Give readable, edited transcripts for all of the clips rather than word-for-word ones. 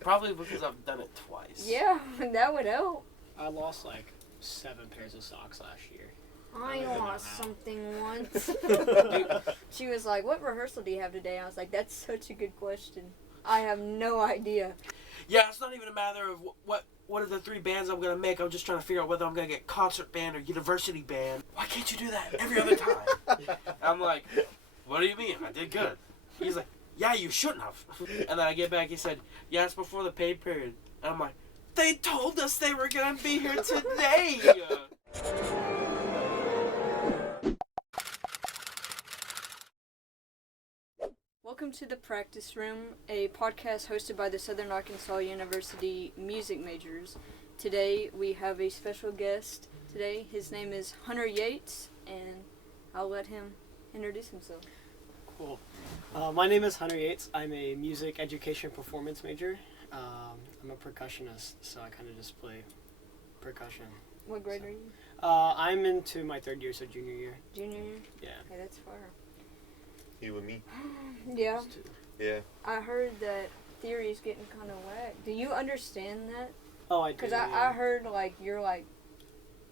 Probably because I've done it twice. Yeah, that would help. I lost like 7 pairs of socks last year. I lost something once. She was like, "What rehearsal do you have today?" I was like, "That's such a good question. I have no idea." Yeah, it's not even a matter of what are the 3 bands I'm going to make. I'm just trying to figure out whether I'm going to get concert band or university band. Why can't you do that every other time? I'm like, what do you mean? I did good. He's like, yeah, you shouldn't have. And then I get back, he said, yeah, it's before the pay period. And I'm like, they told us they were going to be here today. Welcome to The Practice Room, a podcast hosted by the Southern Arkansas University music majors. Today we have a special guest today. His name is Hunter Yates, and I'll let him introduce himself. Cool. My name is Hunter Yates. I'm a music education performance major. I'm a percussionist, so I kind of just play percussion. What grade are you? I'm into my 3rd year, so junior year. Junior year? Yeah. Okay, that's far. You and me. Yeah. Yeah. I heard that theory is getting kind of whack. Do you understand that? Oh, I do. Because yeah. I heard, like, you're, like,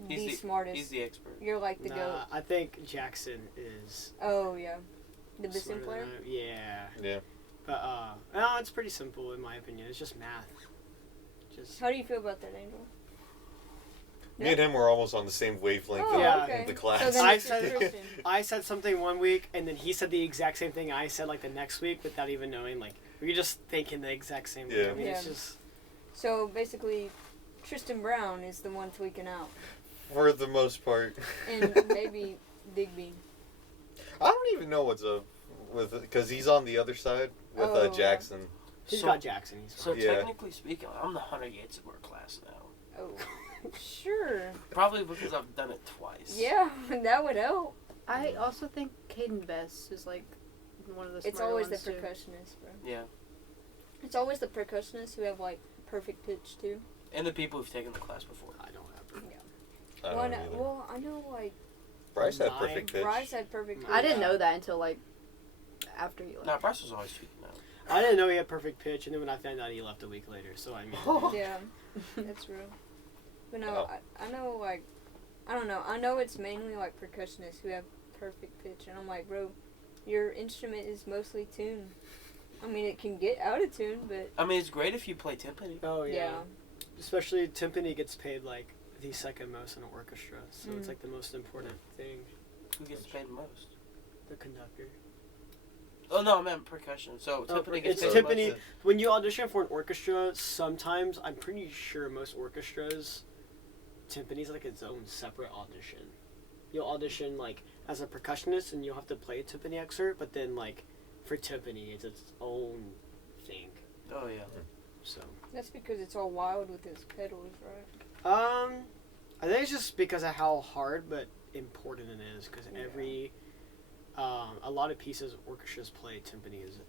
the smartest. He's the expert. You're, like, the GOAT. I think Jackson is... Oh, yeah. The Bisson player? Yeah. Yeah. But, no, it's pretty simple in my opinion. It's just math. How do you feel about that, Angel? Me and him were almost on the same wavelength okay. in the class. So then I said something one week, and then he said the exact same thing I said, like, the next week without even knowing. Like, we were just thinking the exact same thing. Yeah. I mean, Yeah. it's just... So, basically, Tristan Brown is the one tweaking out. For the most part. And maybe Digby. I don't even know what's up with, because he's on the other side with Jackson. He's got Jackson. He's So fine. technically speaking, I'm the Hunter Yates of our class now. Oh, sure. Probably because I've done it twice. Yeah, that would help. I also think Caden Best is like one of the smarter It's always the ones, too. percussionist, bro. Yeah. It's always the percussionists who have, like, perfect pitch, too. And the people who've taken the class before. I don't have... I Well, don't know either. well, I know, like, Bryce had perfect pitch. Bryce had perfect pitch. I didn't know that until like after you left. Nah, Bryce was always tweaking out. I didn't know he had perfect pitch, and then when I found out, he left a week later. So I mean, Yeah, that's real. But no, I know, like, I don't know. I know it's mainly, like, percussionists who have perfect pitch. And I'm like, bro, your instrument is mostly tuned. I mean, it can get out of tune, but... I mean, it's great if you play timpani. oh yeah. Yeah. Especially timpani gets paid like the second most in an orchestra, so it's like the most important thing. Who gets paid the most? The conductor. Oh, no, I meant percussion. So timpani gets It's paid the timpani. most. When you audition for an orchestra, sometimes I'm pretty sure most orchestras, timpani's like its own separate audition. You'll audition like as a percussionist, and you'll have to play a timpani excerpt. But then like for timpani, it's its own thing. Oh, yeah. So. That's because it's all wild with its pedals, right? I think it's just because of how hard but important it is. Because a lot of pieces orchestras play, timpani is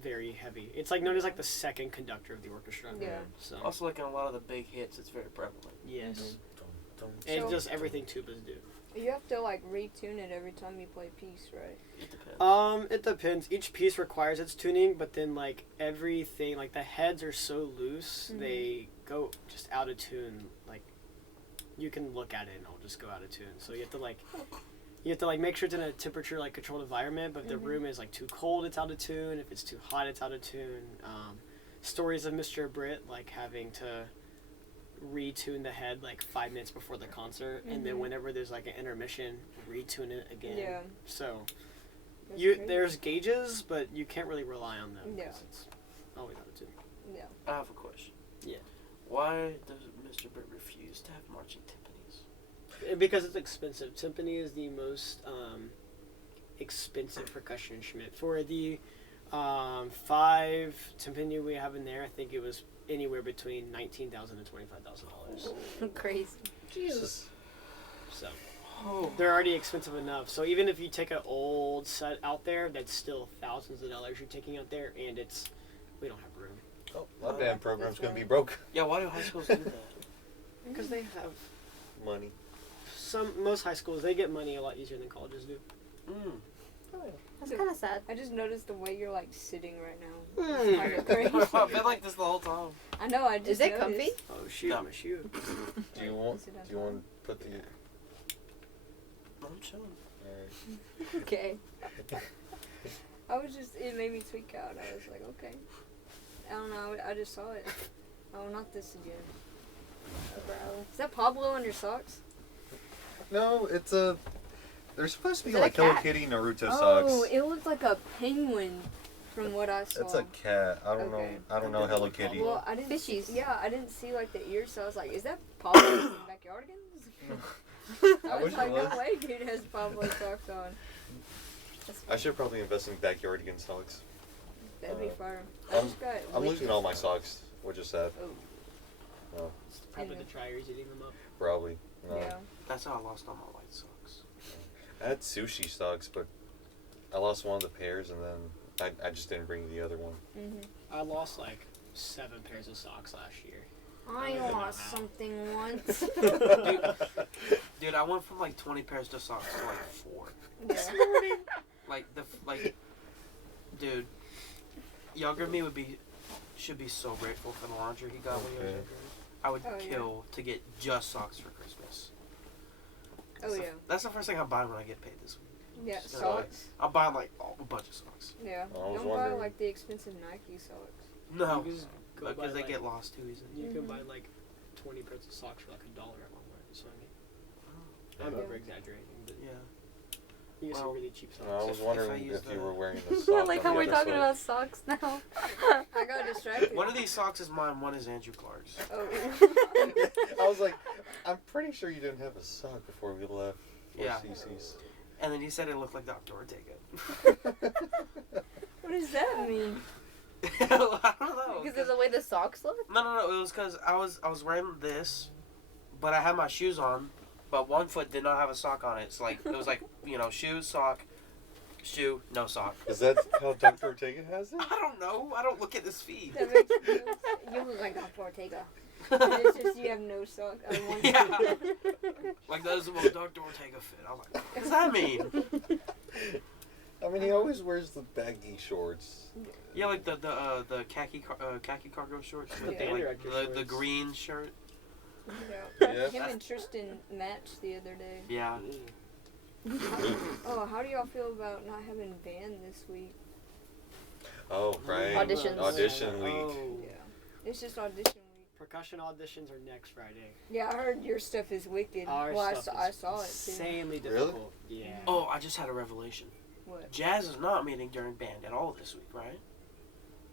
very heavy. It's like known as like the second conductor of the orchestra. Yeah. So. Also, like in a lot of the big hits, it's very prevalent. Yes. So- And just everything tubas do. You have to, like, retune it every time you play a piece, right? It depends. It depends. Each piece requires its tuning, but then like everything, like the heads are so loose, they go just out of tune. Like you can look at it and it'll just go out of tune. So you have to like make sure it's in a temperature like controlled environment. But if the room is like too cold, it's out of tune. If it's too hot, it's out of tune. Stories of Mr. Britt like having to retune the head like 5 minutes before the concert, and then whenever there's like an intermission, retune it again. Yeah. So That's crazy. there's gauges, but you can't really rely on them. Yeah. 'Cause it's always out of tune. Yeah. I have a question. Yeah. Why does Mr. Britt refuse to have marching timpanis? Because it's expensive. Timpani is the most expensive percussion instrument. For the 5 timpani we have in there, I think it was anywhere between $19,000 to $25,000. Crazy. Jesus. So they're already expensive enough. So even if you take an old set out there, that's still thousands of dollars you're taking out there, and we don't have room. Oh, my band program's going to be broke. Yeah, why do high schools do that? Because they have Money. most high schools, they get money a lot easier than colleges do. That's kind of sad. I just noticed the way you're like sitting right now. Hmm. Kind of crazy. I've been like this the whole time. I know. I just Is it noticed. comfy? Oh shoot, No. my shoe. Do you want to put the? I'm chilling. Alright. Okay. It made me tweak out. I was like, okay. I don't know. I just saw it. Oh, not this again. Bro. Is that Pablo on your socks? No, it's a. They're supposed to be Is it a like Hello cat? Kitty Naruto Oh, socks. it looked like a penguin from what I saw. It's a cat. I don't Okay. know. I don't know Hello Kitty. Well, I didn't. Fishies. Yeah, I didn't see like the ears, so I was like, "Is that Pablo from Backyardigans?" I was wish like, it "No was. way, dude has Pablo socks on." I should probably invest in Backyardigan socks. That'd be fire. I'm- just got I'm wicked losing all my socks, which is sad. Oh, Probably Yeah. the dryers eating them up. Probably. No. yeah. That's how I lost all my white socks. I had sushi socks, but I lost one of the pairs, and then I just didn't bring the other one. Mhm. I lost like 7 pairs of socks last year. I don't know lost how. something once. Dude, I went from like 20 pairs of socks to like 4. Yeah. Dude, younger me should be so grateful for the laundry he got when he was Okay. younger. I would Oh, yeah. kill to get just socks for Christmas. Oh yeah. That's the first thing I'm buying when I get paid this week. Yeah. Just gonna buy- Socks. I'm buying like a bunch of socks. Yeah. I was Don't buy wondering- like the expensive Nike socks. No, You just go buy, because they like- get lost too easily. You can Mhm. buy like 20 pairs of socks for like $1 at Walmart. So I mean, I'm Yeah. over exaggerating, but Yeah. you get some Well, really cheap socks. I was If I wondering use if you the- were wearing the socks. I like on how the we're other talking side. about socks now. I got distracted. One of these socks is mine, one is Andrew Clark's. Oh. I was like, I'm pretty sure you didn't have a sock before we left for Yeah. CC's. And then he said it looked like Dr. Ortega. What does that mean? I don't know. Because of the way the socks look? No. It was because I was wearing this, but I had my shoes on, but one foot did not have a sock on it. It's like it was like shoe, sock, shoe, no sock. Is that how Dr. Ortega has it? I don't know. I don't look at his feet. That makes you look like Dr. Ortega. And it's just you have no socks. One Yeah. Like that is the most Dr. Ortega fit. I'm like, what does that mean? I mean, he always wears the baggy shorts. Yeah, like the khaki cargo shorts. The With band like director the shorts. green shirt. Yeah. Yeah. Him and Tristan matched the other day. Yeah. Oh, how do y'all feel about not having band this week? Oh, right. Auditions. Audition week. Oh. Yeah. It's just audition week. Percussion auditions are next Friday. Yeah, I heard your stuff is wicked. Our well, stuff I is saw it too. insanely Really? difficult. Yeah. Oh, I just had a revelation. What? Jazz is not meeting during band at all this week, right?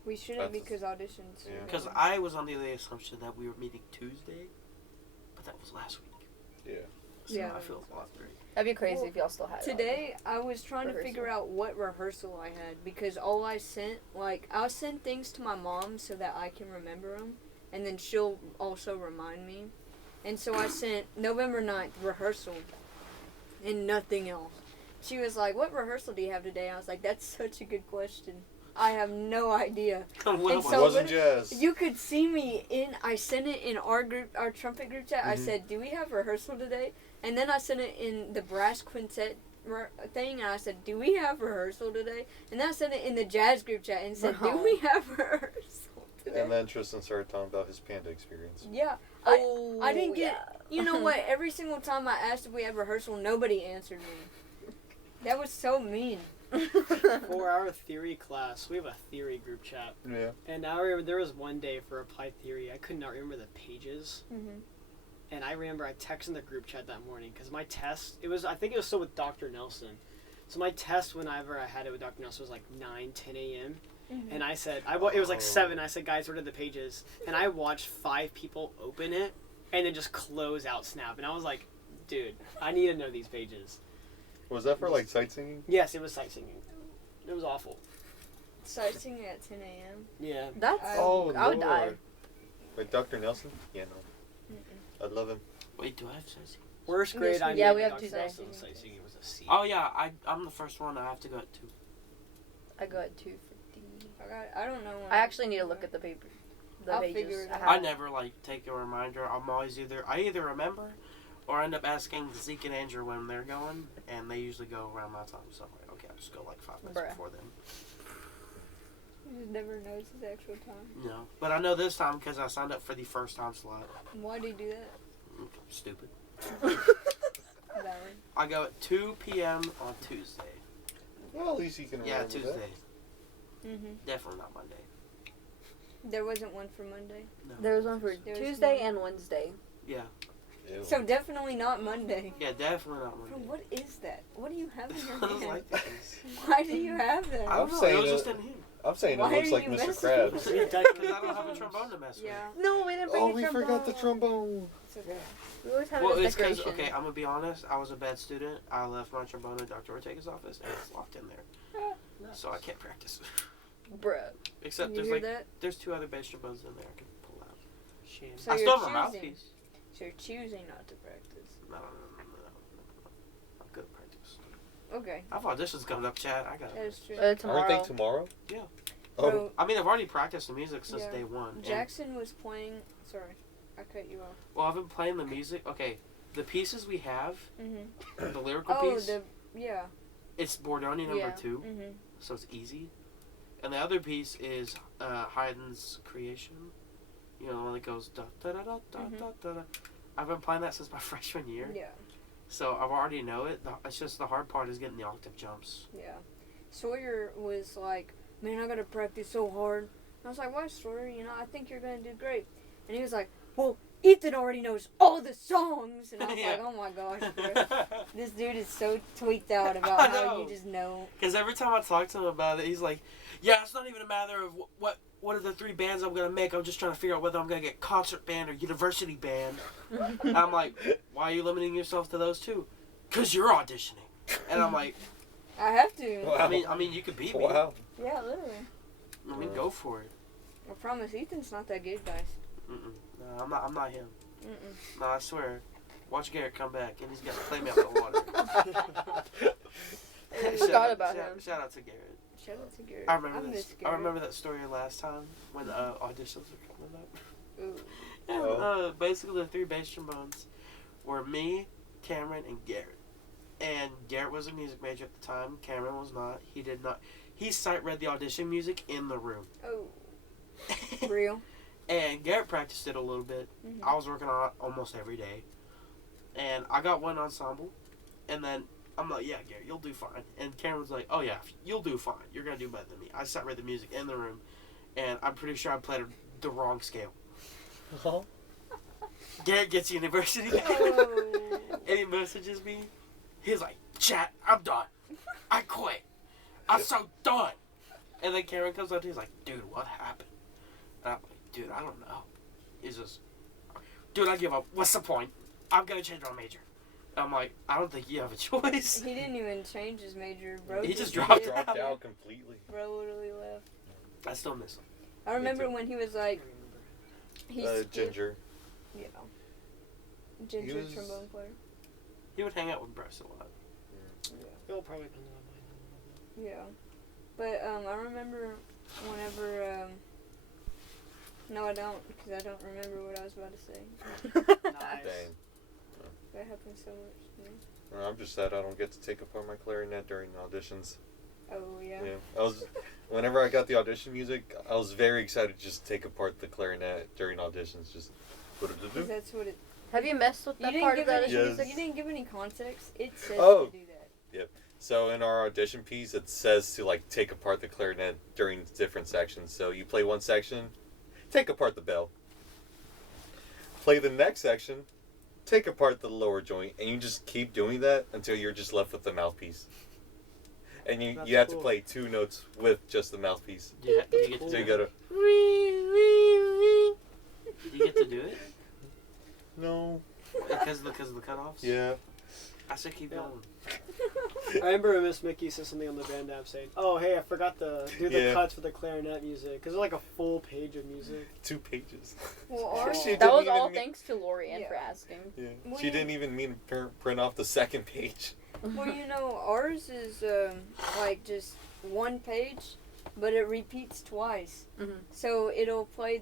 We shouldn't That's- because auditions. Yeah. Because I was under the assumption that we were meeting Tuesday, but that was last week. Yeah. So Yeah. I feel a lot great. That'd be crazy Well, if y'all still had it. Today, I was trying to Rehearsal. figure out what rehearsal I had because all I sent, I'll send things to my mom so that I can remember them, and then she'll also remind me. And so I sent November 9th rehearsal and nothing else. She was like, "What rehearsal do you have today?" I was like, "That's such a good question. I have no idea." What And was It so wasn't jazz. You could see me I sent it in our trumpet group chat. I Mhm. said, "Do we have rehearsal today?" And then I sent it in the brass quintet thing, and I said, "Do we have rehearsal today?" And then I sent it in the jazz group chat and said, "Do Wow. we have rehearsal today?" And then Tristan started talking about his panda experience. Yeah, Oh, I didn't get. yeah. You know what? Every single time I asked if we had rehearsal, nobody answered me. That was so mean. For our theory class, we have a theory group chat. Yeah. And I remember there was one day for applied theory, I could not remember the pages. Mhm. And I remember I texted the group chat that morning because my test, I think it was still with Dr. Nelson. So my test, whenever I had it with Dr. Nelson, was like 9, 10 a.m. Mhm. And I said, it was like 7. I said, "Guys, what are the pages?" And I watched 5 people open it and then just close out Snap. And I was like, dude, I need to know these pages. Was that for like sightseeing? Yes, it was sight singing. It was awful. Sightseeing at 10 a.m. Yeah. That's. Oh, I would die. Lord. Wait, Dr. Nelson? Yeah, no. I'd love him. Wait, do I have sightseeing? Worst Yes, grade I yeah, made we have Dr. 2 Nelson sightseeing. sightseeing. It was a C. Oh yeah, I'm the first one. I have to go at 2. I go at 2:50. I don't know. When I actually need to look at the paper. The I'll pages. figure it out. have I it. never take a reminder. I'm always I either remember, or end up asking Zeke and Andrew when they're going, and they usually go around my time. So I'm like, okay, I'll just go like 5 minutes Bruh. before then. He just never knows his actual time. No, but I know this time because I signed up for the first time slot. Why do you do that? Stupid. Valid. I go at 2 p.m. on Tuesday. Well, at least you can Yeah, remember Tuesday. Mhm. Definitely not Monday. There wasn't one for Monday. No. There was one for There was Tuesday one. and Wednesday. Yeah. that. Ew. So definitely not Monday. Yeah, definitely not Bro, Monday. what is that? What do you have in your I was hand? like this. Why do you have that? I don't know. saying It was it- just in here. I'm saying Why it looks are like you Mr. messing Krabs. with Because I don't have a trombone to mess with. Yeah. No, we didn't bring Oh, a we trombone. forgot the trombone. It's okay. We always have Well, it as it's because, decoration. okay, I'm going to be honest. I was a bad student. I left my trombone in Dr. Ortega's office, and it's locked in there. So I can't practice. Bruh. Except You there's hear like, that? there's 2 other bass trombones in there I can pull out. Shame. So I you're still have a choosing. mouthpiece. So you're choosing not to practice. No. I'm good at practice. Okay. I have auditions coming up, Chad. I got That it. is true. Tomorrow. Aren't they tomorrow? Yeah. Oh, Bro, I mean, I've already practiced the music since Yeah. day one. and- Jackson was playing. Sorry, I cut you off. well, I've been playing the music. Okay, the pieces we have, Mhm. the lyrical Oh, piece, yeah. it's Bordoni number Yeah. 2, Mhm. so it's easy. And the other piece is Haydn's Creation. You know, the one that goes da da da da da da da da. I've been playing that since my freshman year, Yeah. so I already know it. It's just the hard part is getting the octave jumps. Yeah. Sawyer was like, "Man, I gotta practice so hard." And I was like, "Why, Sawyer? You know, I think you're gonna do great." And he was like, "Well, Ethan already knows all the songs." And I was Yeah. like, "Oh my gosh, bro. This dude is so tweaked out about how you know. just know." Because every time I talk to him about it, he's like, "Yeah, it's not even a matter of what are the 3 bands I'm gonna make. I'm just trying to figure out whether I'm gonna get concert band or university band." And I'm like, "Why are you limiting yourself to those 2?" "Cause you're auditioning." And I'm like, I have to. Wow. I mean, you could beat me. Wow. Yeah, literally. I mean, go for it. I promise, Ethan's not that good, guys. No, I'm not him. Mm-mm. No, I swear. Watch Garrett come back, and he's gonna play me out the water. I forgot about shout, him. Shout out to Garrett. Shout out to Garrett. I remember miss this. I Garrett. remember that story last time when auditions were coming up. Ooh. And, Oh. basically, the 3 bass trombones were me, Cameron, and Garrett. And Garrett was a music major at the time. Cameron was not. He did not. He sight read the audition music in the room. Oh. Real. And Garrett practiced it a little bit. Mhm. I was working on it almost every day. And I got one ensemble. And then I'm like, "Yeah, Garrett, you'll do fine." And Cameron's like, "Oh, yeah, you'll do fine. You're going to do better than me." I sight read the music in the room. And I'm pretty sure I played the wrong scale. Garrett gets university. Oh. And he messages me. He's like, "Chat, I'm done. I quit. I'm so done." And then Cameron comes up to me, he's like, "Dude, what happened?" And I'm like, "Dude, I don't know." He's just, "Dude, I give up. What's the point? I'm going to change my major." And I'm like, "I don't think you have a choice." He didn't even change his major, bro. He just did dropped it. Dropped out completely. Bro literally left. I still miss him. I remember too. when he was like, he's Ginger. you know, ginger was- trombone player. He would hang out with Bryce a lot. He'll probably come to my mind. Yeah, but I remember whenever no, I don't, because I don't remember what I was about to say. Nice. Dang. That happens so much to me. I'm just sad I don't get to take apart my clarinet during auditions. Oh yeah. Yeah. Whenever I got the audition music, I was very excited to just take apart the clarinet during auditions. Just put it to 'Cause do. that's what it. Have you messed with You that didn't part of give that? any. Yes. You didn't give any context. It says Oh. to do that. So in our audition piece, it says to like take apart the clarinet during different sections. So you play one section, take apart the bell. Play the next section, take apart the lower joint, and you just keep doing that until you're just left with the mouthpiece. And you That's have to cool. play 2 notes with just the mouthpiece. Yeah, do you get to So do you it? gotta. Do you get to do it? No. Because of the cutoffs? Yeah. I should keep Yeah. going. I remember Miss Mickey said something on the band app saying, "Oh, hey, I forgot to do the Yeah. cuts for the clarinet music because it's like a full page of music." 2 pages. Well, ours. She That was didn't all even thanks to Lorianne Yeah. for asking. Yeah. Well, She you- didn't even mean to print off the second page. Well, you know, ours is like just one page, but it repeats twice. Mhm. So you'll play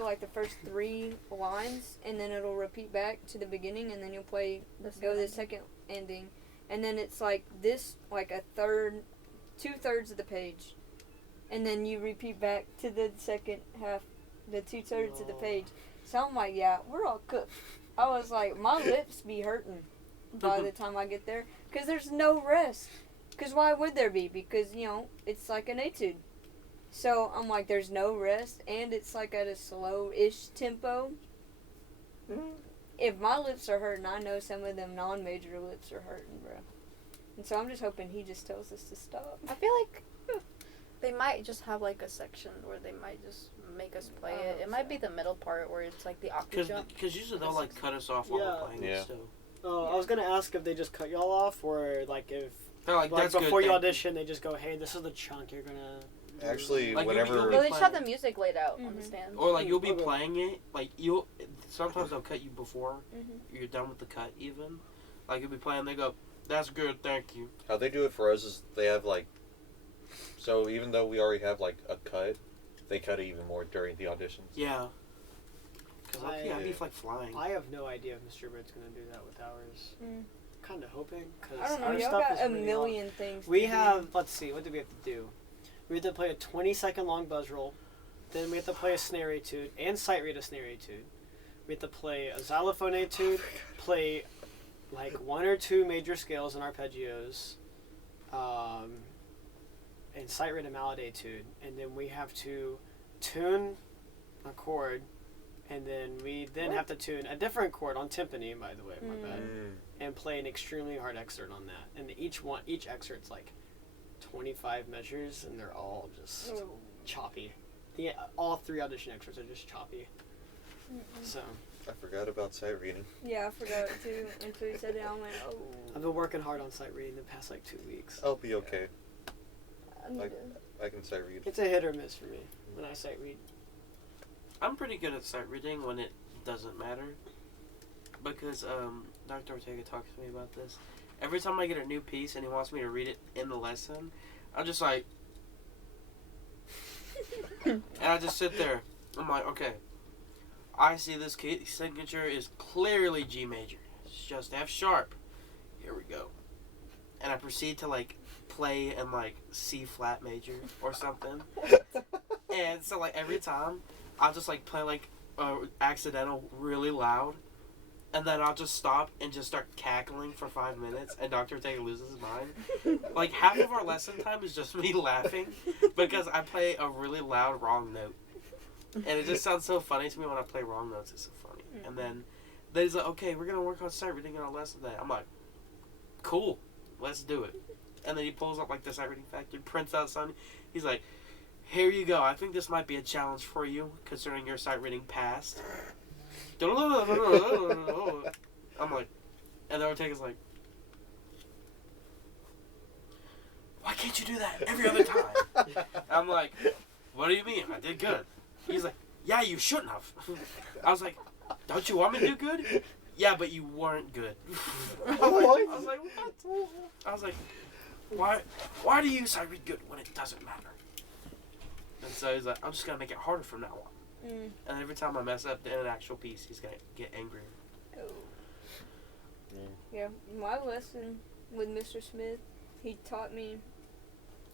like the first 3 lines, and then it'll repeat back to the beginning, and then you'll go to the second ending, and then it's like this, like a third, 2/3 of the page, and then you repeat back to the second half, the 2/3 of the page. So I'm like, yeah, we're all cooked. I was like, my lips be hurting by the time I get there, because there's no rest. Because why would there be? Because, you know, it's like an etude. So I'm like, there's no rest, and it's like at a slow-ish tempo. If my lips are hurting, I know some of them non-major lips are hurting, bro. And so I'm just hoping he just tells us to stop. I feel like they might just have like a section where they might just make us play it. It might be the middle part where it's like the octave jump. Because usually they'll like cut us off while we're playing it still. Oh, I was gonna ask if they just cut y'all off, or like if they're like that's before good, you audition, they just go, "Hey, this is the chunk you're gonna." Actually, like, whenever Well, they just have the music laid out on the stand. Or like you'll be playing it, like sometimes they'll cut you before you're done with the cut even. Like you'll be playing, they go, "That's good, thank you." how they do it for us is they have like, so even though we already have like a cut, they cut it even more during the auditions. Yeah. Because I'd be like flying. I have no idea if Mr. Bird's gonna do that with ours. Kind of hoping, because I don't know, our y'all stuff got is a really million long. things We to do. have, let's see, what do we have to do? We have to play a 20-second long buzz roll. Then we have to play a snare etude and sight read a snare etude. We have to play a xylophone etude, play like 1 or 2 major scales and arpeggios, and sight read a mallet etude. And then we have to tune a chord, and then we have to tune a different chord on timpani, by the way, my bad, and play an extremely hard excerpt on that. And each excerpt's like 25 measures, and they're all just choppy. Yeah, all 3 audition excerpts are just choppy. So I forgot about sight reading. Yeah, I forgot it too. Until you said it, I went, oh. I've been working hard on sight reading the past like 2 weeks. I'll be okay. I need I can sight read. It's a hit or miss for me when I sight read. I'm pretty good at sight reading when it doesn't matter. Because Dr. Ortega talks to me about this. Every time I get a new piece and he wants me to read it in the lesson, I'm just like... and I just sit there. I'm like, okay. I see this key signature is clearly G major. It's just F sharp. Here we go. And I proceed to like play in like C flat major or something. And so like every time I'll just like play like accidental really loud, and then I'll just stop and just start cackling for 5 minutes, and Dr. Ortega loses his mind. Like half of our lesson time is just me laughing because I play a really loud wrong note. And it just sounds so funny to me when I play wrong notes. It's so funny. And then he's like, okay, we're going to work on sight reading in our lesson today. I'm like, cool, let's do it. And then he pulls up like the sight reading factory, prints out something. He's like, here you go. I think this might be a challenge for you, considering your sight reading passed. I'm like, and then Ortega's like, why can't you do that every other time? I'm like, what do you mean? I did good. He's like, yeah, you shouldn't have. I was like, don't you want me to do good? Yeah, but you weren't good. I was like, what? I was like, why do you sight read good when it doesn't matter? And so he's like, I'm just going to make it harder from now on. And every time I mess up in an actual piece, he's going to get angrier. Yeah, my lesson with Mr. Smith, he taught me,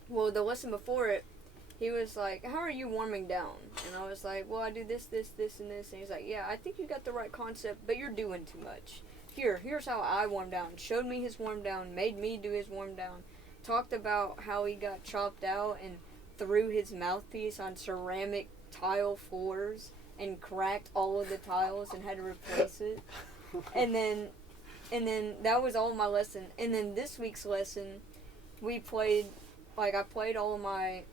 well, the lesson before it, he was like, how are you warming down? And I was like, well, I do this, this, this, and this. And he's like, yeah, I think you got the right concept, but you're doing too much. Here's how I warm down. Showed me his warm down, made me do his warm down. Talked about how he got chopped out and threw his mouthpiece on ceramic tile floors and cracked all of the tiles and had to replace it. And then that was all my lesson. And then this week's lesson, we played, like I played all my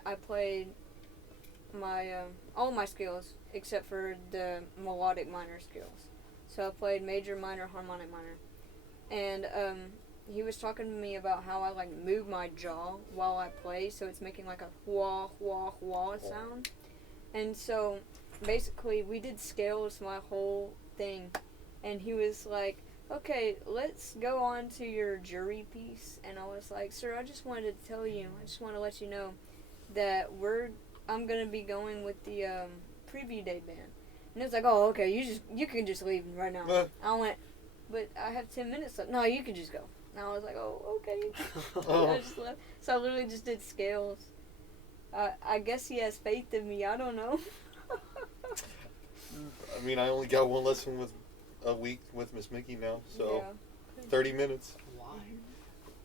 scales except for the melodic minor scales. So I played major, minor, harmonic, minor. And he was talking to me about how I like move my jaw while I play, so it's making like a wah wah wah sound. And so basically we did scales my whole thing, and he was like, okay, let's go on to your jury piece. And I was like, sir, I just wanted to tell you, I just want to let you know that I'm gonna be going with the preview day band. And it was like, oh, okay, you can just leave right now. I went, but I have 10 minutes left. No, you can just go. And I was like, oh, okay. Oh. I just left. So I literally just did scales. I guess he has faith in me. I don't know. I mean, I only got one lesson a week with Miss Mickey now, so 30 minutes. Why?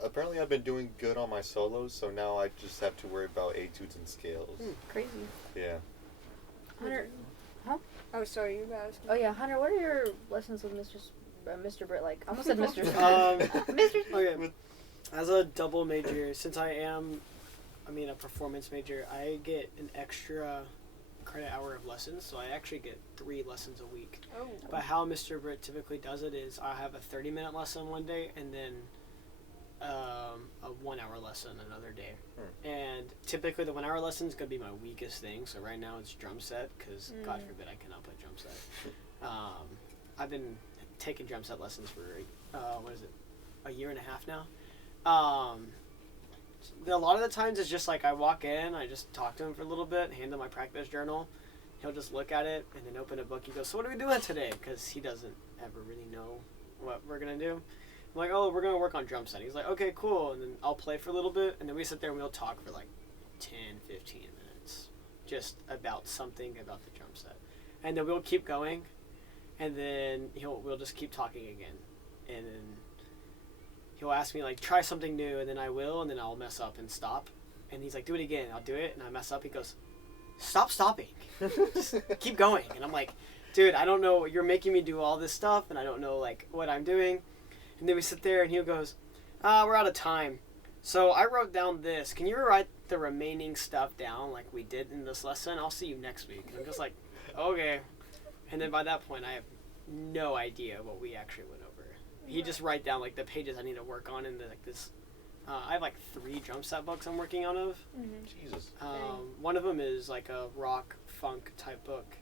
Apparently, I've been doing good on my solos, so now I just have to worry about etudes and scales. Crazy. Yeah. Hunter. Huh? Oh, sorry, you guys. Oh yeah, Hunter. What are your lessons with Mr. Britt like? I almost said Mr. Mr. Okay. As a double major, since I am, a performance major, I get an extra credit hour of lessons, so I actually get 3 lessons a week. Oh. But how Mr. Britt typically does it is I have a 30-minute lesson one day and then a 1-hour lesson another day. And typically the 1-hour lesson is going to be my weakest thing, so right now it's drum set, because God forbid I cannot play drum set. I've been taking drum set lessons for, a year and a half now. A lot of the times it's just like I walk in, I just talk to him for a little bit, hand him my practice journal. He'll just look at it and then open a book. He goes, so what are we doing today? Because he doesn't ever really know what we're going to do. I'm like, oh, we're going to work on drum set. He's like, okay, cool. And then I'll play for a little bit. And then we sit there and we'll talk for like 10, 15 minutes. Just about something about the drum set. And then we'll keep going. And then we'll just keep talking again. And then he'll ask me, like, try something new, and then I will, and then I'll mess up and stop. And he's like, do it again. I'll do it, and I mess up. He goes, stop stopping. Just keep going. And I'm like, dude, I don't know. You're making me do all this stuff, and I don't know, like, what I'm doing. And then we sit there, and he goes, we're out of time. So I wrote down this. Can you write the remaining stuff down like we did in this lesson? I'll see you next week. And I'm just like, okay. And then by that point, I have no idea what we actually went over. He just write down like the pages I need to work on and like this. I have like 3 drum set books I'm working on of. Jesus. One of them is like a rock funk type book,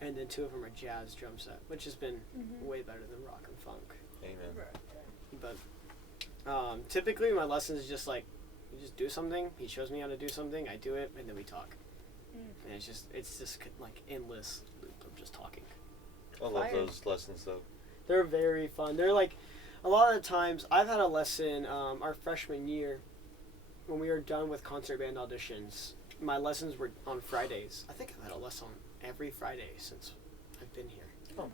and then 2 of them are jazz drum set, which has been way better than rock and funk. Amen. But typically my lessons is just like, you just do something. He shows me how to do something. I do it, and then we talk. And it's just like endless loop of just talking. I love those lessons though. They're very fun. They're like, a lot of the times, I've had a lesson our freshman year, when we were done with concert band auditions, my lessons were on Fridays. I think I've had a lesson every Friday since I've been here. Oh.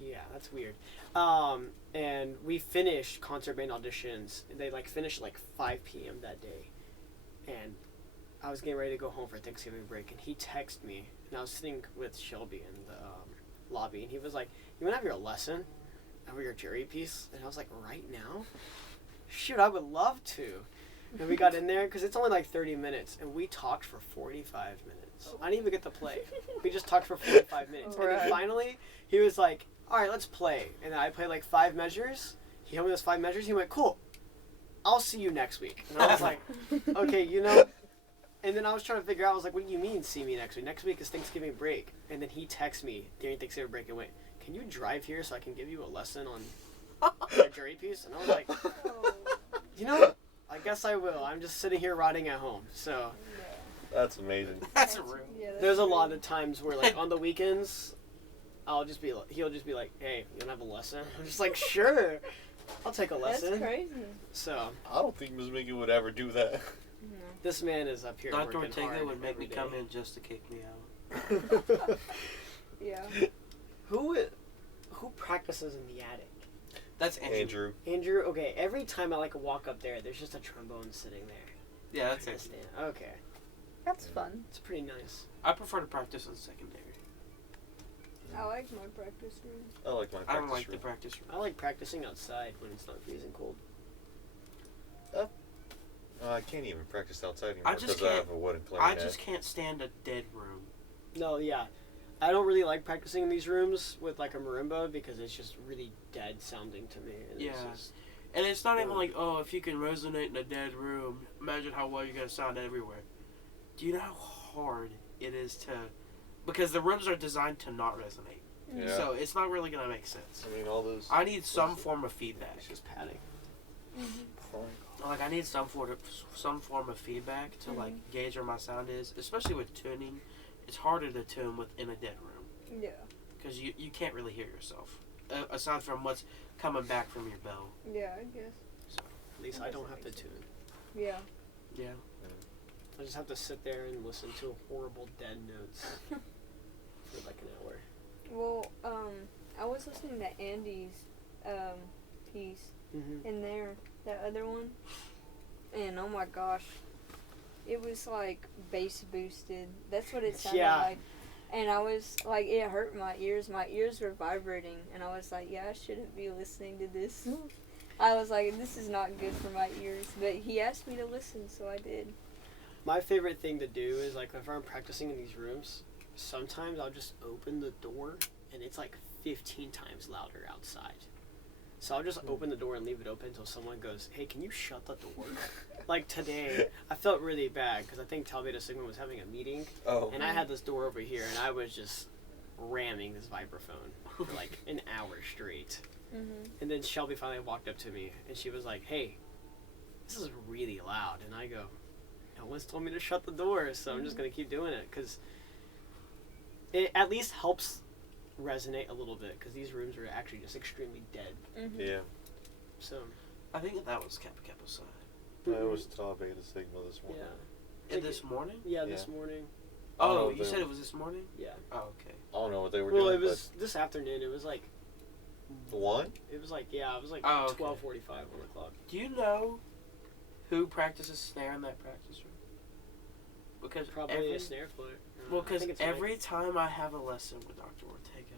Yeah, that's weird. And we finished concert band auditions. They like finished like 5 p.m. that day. And I was getting ready to go home for Thanksgiving break, and he texted me, and I was sitting with Shelby in the lobby, and he was like, you want to have your lesson over your jury piece? And I was like, right now? Shoot, I would love to. And we got in there, because it's only like 30 minutes, and we talked for 45 minutes. I didn't even get to play. We just talked for 45 minutes. And then finally, he was like, all right, let's play. And then I played like 5 measures. He helped me those 5 measures. He went, cool. I'll see you next week. And I was like, okay, And then I was trying to figure out, I was like, what do you mean see me next week? Next week is Thanksgiving break. And then he texted me during Thanksgiving break and went, can you drive here so I can give you a lesson on your jury piece? And I was like, I guess I will. I'm just sitting here rotting at home. So That's amazing. That's real. Yeah, there's a lot of times where, like, on the weekends, he'll just be like, hey, you don't have a lesson? I'm just like, sure. I'll take a lesson. That's crazy. So I don't think Ms. Mickey would ever do that. this man is up here Dr. working hard Ortega would make every me come day. in just to kick me out. Yeah. Who practices in the attic? That's Andrew. Andrew, okay, every time I like walk up there, there's just a trombone sitting there. Yeah, that's Just it. stand. Okay. That's fun. It's pretty nice. I prefer to practice in secondary. I like my practice room. I like my practice I don't like room. the practice room. I like practicing outside when it's not freezing cold. I can't even practice outside anymore I just because I can't- have a wooden I clarinet. just can't stand a dead room. No, yeah. I don't really like practicing in these rooms with like a marimba because it's just really dead sounding to me. And Yeah. It's just, And it's not even like, oh, if you can resonate in a dead room, imagine how well you're going to sound everywhere. Do you know how hard it is to... Because the rooms are designed to not resonate. Yeah. So it's not really going to make sense. I mean, all those. I need some form of feedback. it's just padding. Like, I need some form of feedback to, like, gauge where my sound is. Especially with tuning. It's harder to tune within a dead room. Yeah. Because you can't really hear yourself. aside from what's coming back from your bell. Yeah, I guess. At least I don't have to tune. Yeah. Yeah. I just have to sit there and listen to horrible dead notes for like an hour. Well, I was listening to Andy's piece in there, that other one, and oh my gosh, it was like bass boosted. That's what it sounded like. And I was like, it hurt my ears. My ears were vibrating, and I was like, yeah, I shouldn't be listening to this. I was like, this is not good for my ears. But he asked me to listen, so I did. My favorite thing to do is like if I'm practicing in these rooms, sometimes I'll just open the door and it's like 15 times louder outside. So I'll just open the door and leave it open until someone goes, hey, can you shut the door? Like today, I felt really bad because I think Tau Beta Sigma was having a meeting. Oh. And I had this door over here and I was just ramming this vibraphone for like an hour straight. And then Shelby finally walked up to me and she was like, hey, this is really loud. And I go, no one's told me to shut the door, so I'm just going to keep doing it because it at least helps resonate a little bit because these rooms are actually just extremely dead. Yeah. So I think that was Kappa Kappa side. That was Tau Beta Sigma this morning. yeah. This morning? Yeah, this morning. Oh, Oh, you they said were- it was this morning? Yeah. Oh, okay. I don't know what they were Well, doing. it was this afternoon. It was like but one? it was like 12:45, 1 o'clock. Do you know who practices snare in that practice room? Because Probably a snare player. Well, I because think it's every time I have a lesson with Dr. Ortega,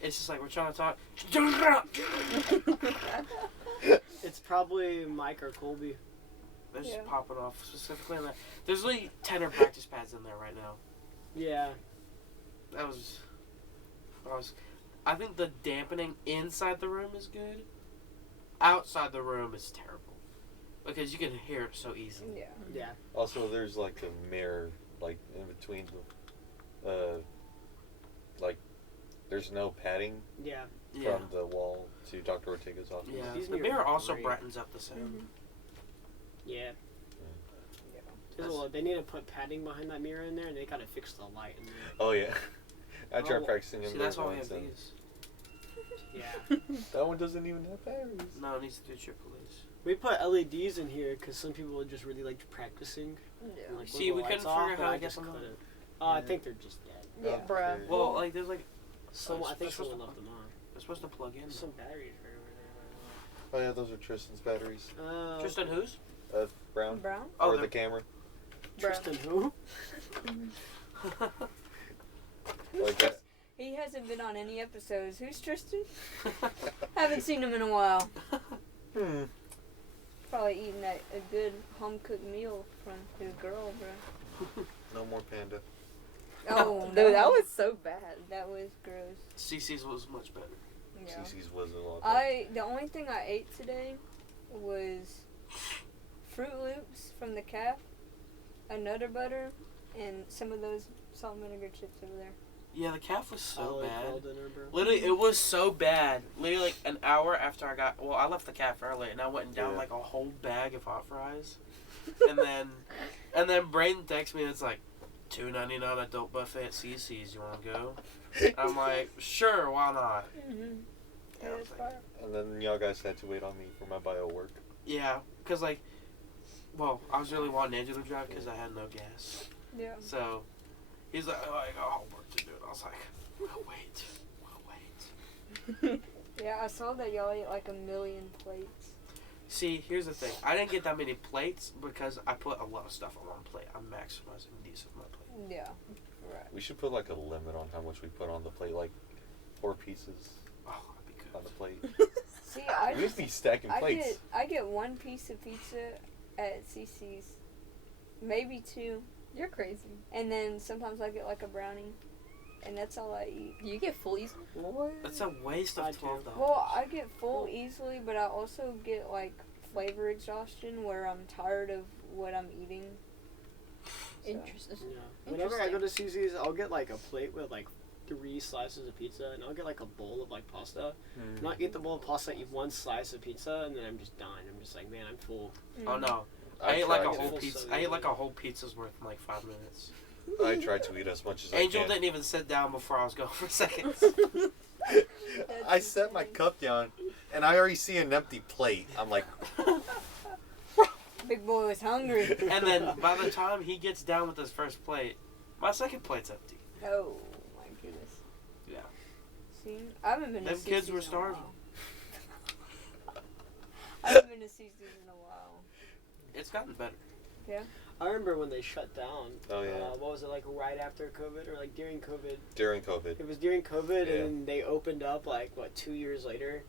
it's just like we're trying to talk. It's probably Mike or Colby. They're just Yeah. popping off specifically in that. There's literally 10 practice pads in there right now. Yeah. That was. I think the dampening inside the room is good. Outside the room is terrible. Because you can hear it so easily. Yeah. Yeah. Also, there's like a mirror, like in between the, like, there's no padding Yeah. Yeah. from the wall to Dr. Ortega's office. Yeah. These The mirrors mirror are also great. brightens up the sound. Yeah. Yeah. There's a lot. They need to put padding behind that mirror in there, and they gotta fix the light in there. Oh yeah. I tried Oh, practicing in See, there that's why we once, have and these. Yeah. that one doesn't even have batteries. No, it needs to do triple A's. We put LEDs in here because some people just really like practicing. Yeah. And, like, See, leave the we lights couldn't off, figure but how I to get just them on. couldn't. I think they're just dead. Yeah. Bruh. Okay. Well, like, there's like. I think they're supposed someone to- left them on. They're supposed to plug in. There's some batteries right Oh yeah, those are Tristan's batteries. over there. Tristan, who's? Brown. Brown? Oh, or they're- the camera. Tristan who? Like that. He hasn't been on any episodes. Who's Tristan? Haven't seen him in a while. Hmm. Probably eating a good home cooked meal from his girl, bro. No more panda. Oh, Dude, no. that was so bad. That was gross. CC's was much better. Yeah. CC's was a lot. better. The only thing I ate today was Fruit Loops from the calf, a Nutter Butter, and some of those salt and vinegar chips over there. Yeah, the calf was so Solid bad. well dinner, bro. Literally, it was so bad. Literally, like an hour after I left the calf early, and I went and down Yeah. like a whole bag of hot fries, and then Brayden texts me and it's like, $2.99 adult buffet at CC's. You want to go? I'm like, sure, why not? Mm-hmm. Yeah, I was like, fire. And then y'all guys had to wait on me for my bio work. yeah, cause like, well, I was really wanting Andrew to drive because I had no gas. Yeah. So he's like, oh, I got homework to do. And I was like, we'll wait. Yeah, I saw that y'all ate like 1 million plates. See, here's the thing. I didn't get that many plates because I put a lot of stuff on one plate. I'm maximizing the use of my plate. Yeah. Right. We should put like a limit on how much we put on the plate, like 4 pieces Oh, that'd be good. on the plate. See, I We used to be stacking plates. I get 1 piece of pizza at CC's, maybe 2, You're crazy. and then sometimes I get like a brownie, and that's all I eat. You get full easily? What? That's a waste I of do. $12. Well, I get full easily, but I also get like flavor exhaustion where I'm tired of what I'm eating. So. Interesting. Yeah. Whenever I go to CC's, I'll get like a plate with like 3 slices of pizza, and I'll get like a bowl of like pasta. And I'll eat the bowl of pasta, eat 1 slice of pizza, and then I'm just dying. I'm just like, man, I'm full. Oh no. I I ate like a tried whole to. pizza. So I ate easy. like a whole pizza's worth in like 5 minutes. I try to eat as much as Angel I can. didn't even sit down before I was going for seconds. I set my cup down, and I already see an empty plate. I'm like, Big boy was hungry. And then by the time he gets down with his first plate, my second plate's empty. Oh my goodness. Yeah. See, I haven't been to Them CC's kids were in a starving. while. I haven't been to CC's in a while. It's gotten better. I remember when they shut down. Oh, yeah. What was it, like right after COVID or like during COVID? during COVID. It was during COVID, Yeah. and they opened up like what 2 years later.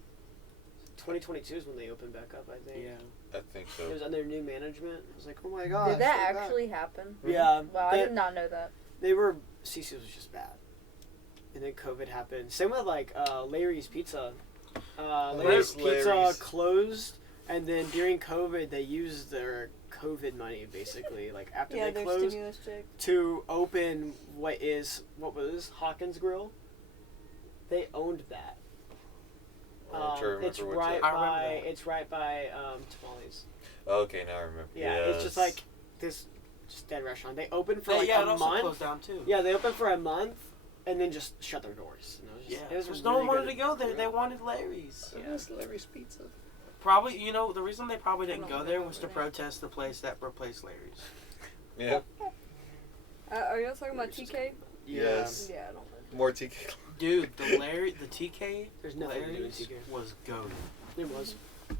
2022 is when they opened back up, I think. Yeah. I think so. It was under new management. I was like, oh my god. Did that actually happen? Yeah. Wow, I they, did not know that. they were CC's was just bad, and then COVID happened. Same with like Larry's Pizza. Larry's Pizza Larry's. closed, and then during COVID they used their COVID money basically, like after Yeah, they their closed, stimulus check. to open what was Hawkins Grill. They owned that. I'm not sure I It's remember what's right that. I remember by that. it's right by Tamales. Okay, now I remember. Yeah, it's just like this just dead restaurant. They opened for like yeah, a it also month. closed down too. Yeah, they opened for a month and then just shut their doors. And it was Yeah. just, it was Because really no one wanted good. to go there. They wanted Larry's. Yeah. That's Larry's Pizza. Probably, the reason they probably didn't I go don't there know was to over there. protest the place that replaced Larry's. Yeah. Are y'all talking about TK? Yes. Yeah, I don't know. More TK. Dude, the TK There's nothing to do in Larry's TK. was goated. It was.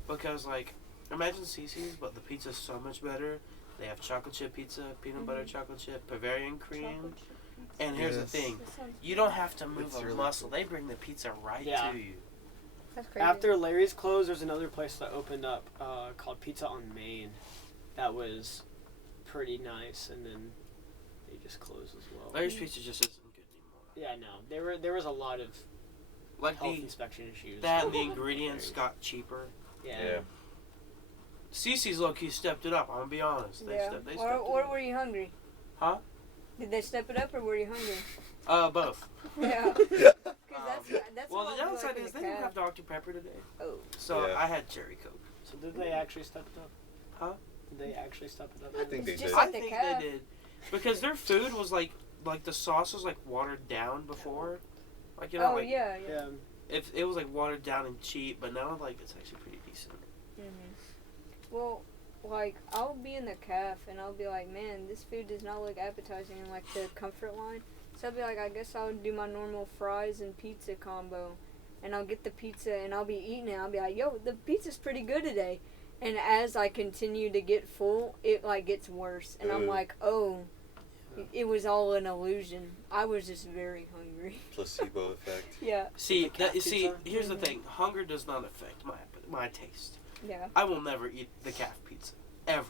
Because, like, imagine CC's, but the pizza's so much better. They have chocolate chip pizza, peanut butter chocolate chip, Bavarian cream. Chocolate chip pizza. And here's Yes. the thing. That sounds You don't have to move It's a really muscle. good. They bring the pizza right Yeah. to you. That's crazy. After Larry's closed, there's another place that opened up called Pizza on Main. That was pretty nice, and then they just closed as well. Larry's pizza just isn't good anymore. Yeah, no, there was a lot of Like health the inspection issues. that and with the ingredients Larry's. got cheaper. Yeah. CC's low key stepped it up. I'm gonna be honest. They Yeah. stepped it Or up. were you hungry? Huh? Did they step it up or were you hungry? Both. Yeah. That's Well, what the I'll do, downside like, in is the they didn't cab. have Dr. Pepper today, Oh. so Yeah. I had cherry coke. So did they actually step it up? Huh? Did they actually step it up? I think they It's did. just I like the think cab. they did, because their food was like the sauce was like watered down before, like Oh like yeah, yeah. Yeah. it was like watered down and cheap, but now like it's actually pretty decent. Well, like I'll be in the caf and I'll be like, man, this food does not look appetizing in like the comfort line. So I'll be like, I guess I'll do my normal fries and pizza combo, and I'll get the pizza and I'll be eating it. I'll be like, yo, the pizza's pretty good today. And as I continue to get full, it like gets worse, and I'm Ooh. like, oh, it was all an illusion. I was just very hungry. Placebo effect. Yeah, See, With the calf pizza? here's the Mhm. thing: hunger does not affect my taste. yeah. I will never eat the calf pizza ever.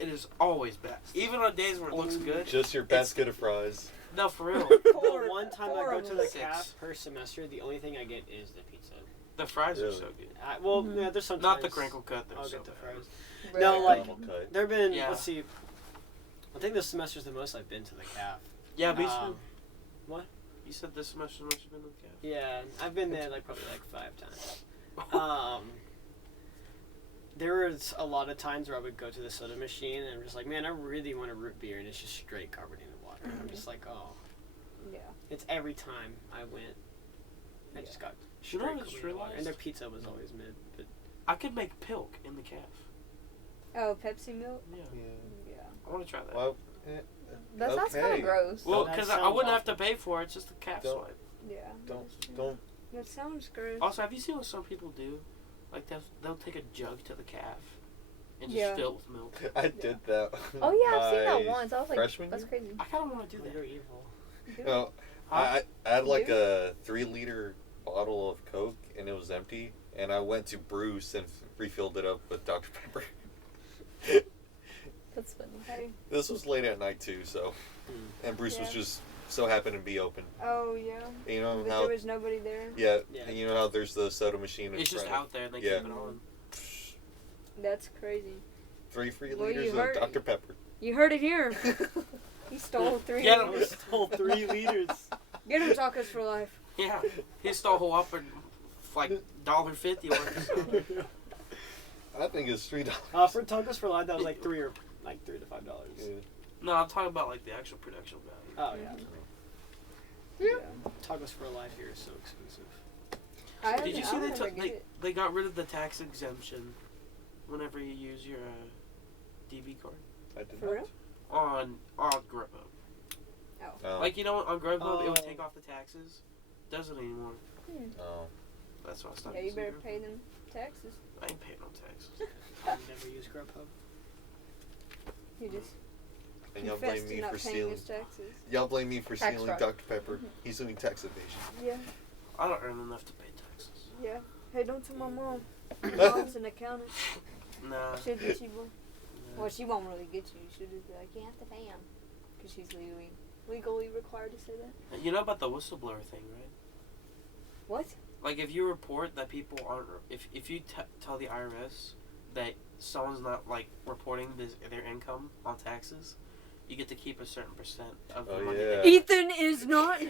It is always best, even on days where it looks good. Just your basket of fries. No, for real. The Four- one time I four go of to them. the Six. caf per semester, the only thing I get is the pizza. The fries are Really? so good. Mhm. Yeah, there's sometimes Not the crinkle cut. They're I'll so get the bad. fries. Right. No, like Caramel cut. there've been. Yeah. Let's see. I think this semester's the most I've been to the caf. Yeah, me too. What? You said this semester must have been with calf. Yeah, I've been there like probably like 5 times. There was a lot of times where I would go to the soda machine and I'm just like, man, I really want a root beer, and it's just straight carbonated water. And I'm just like, oh, Yeah. it's every time I went. I just got You know straight what I just carbonated water, and realized? their pizza was always mid. But I could make pilk in the calf. Oh, Pepsi milk. Yeah, Yeah. I want to try that. Well, That sounds kind okay. of gross. Well, That because I sounds wouldn't have awful. to pay for it. It's just the calf Don't- swipe. Yeah. don't. That sounds gross. Also, have you seen what some people do? Like they'll take a jug to the calf and just Yeah. fill it with milk. I did that. Oh yeah, I've seen that my once. I was like, freshman that's year? crazy. I kind of want to do you're that. evil. Do it. No, Huh? I had like Do a 3-liter bottle of Coke and it was empty, and I went to Bruce and refilled it up with Dr. Pepper. That's funny. Hey. This was late at night too, so and Bruce was Yeah. just so happened to be open. Oh yeah. And you know But how there was nobody there. yeah, Yeah. and you know how there's the soda machine in It's just front out there and they Yeah. keep it on. That's crazy. 3 free Well, you liters heard- of Dr. Pepper. You heard it here. He stole 3. Get I him. stole 3 liters. Get him tacos for life. Yeah, he stole whole up and like $1.50 worth. So. I think it's $3. For tacos for life, that was like $3 to $5. No, I'm talking about like the actual production value. Oh yeah. Yeah. Tacos for Life here is so expensive. Did you see I'll never get it. they got rid of the tax exemption whenever you use your DB card I did For not. real? on Grubhub? Oh. Like on Grubhub it would Oh. take off the taxes. Doesn't anymore. Oh. That's why I stopped. Yeah, you using better Grubhub. pay them taxes. I ain't paying no taxes. I never use Grubhub. You just And y'all confessed blame to me not for paying stealing. his taxes. Y'all blame me for Tax stealing fraud. Dr. Pepper. He's doing tax evasion. Yeah. I don't earn enough to pay taxes. Yeah. Hey, don't tell my mom. My mom's an accountant. Nah. She'll get you, boy. nah. Well, she won't really get you. She'll just be like, you have to pay him. Because she's legally required to say that. You know about the whistleblower thing, right? What? Like if you report that people aren't, if you tell the IRS that someone's not like reporting their income on taxes, you get to keep a certain percent of the Oh, money. yeah. Ethan is not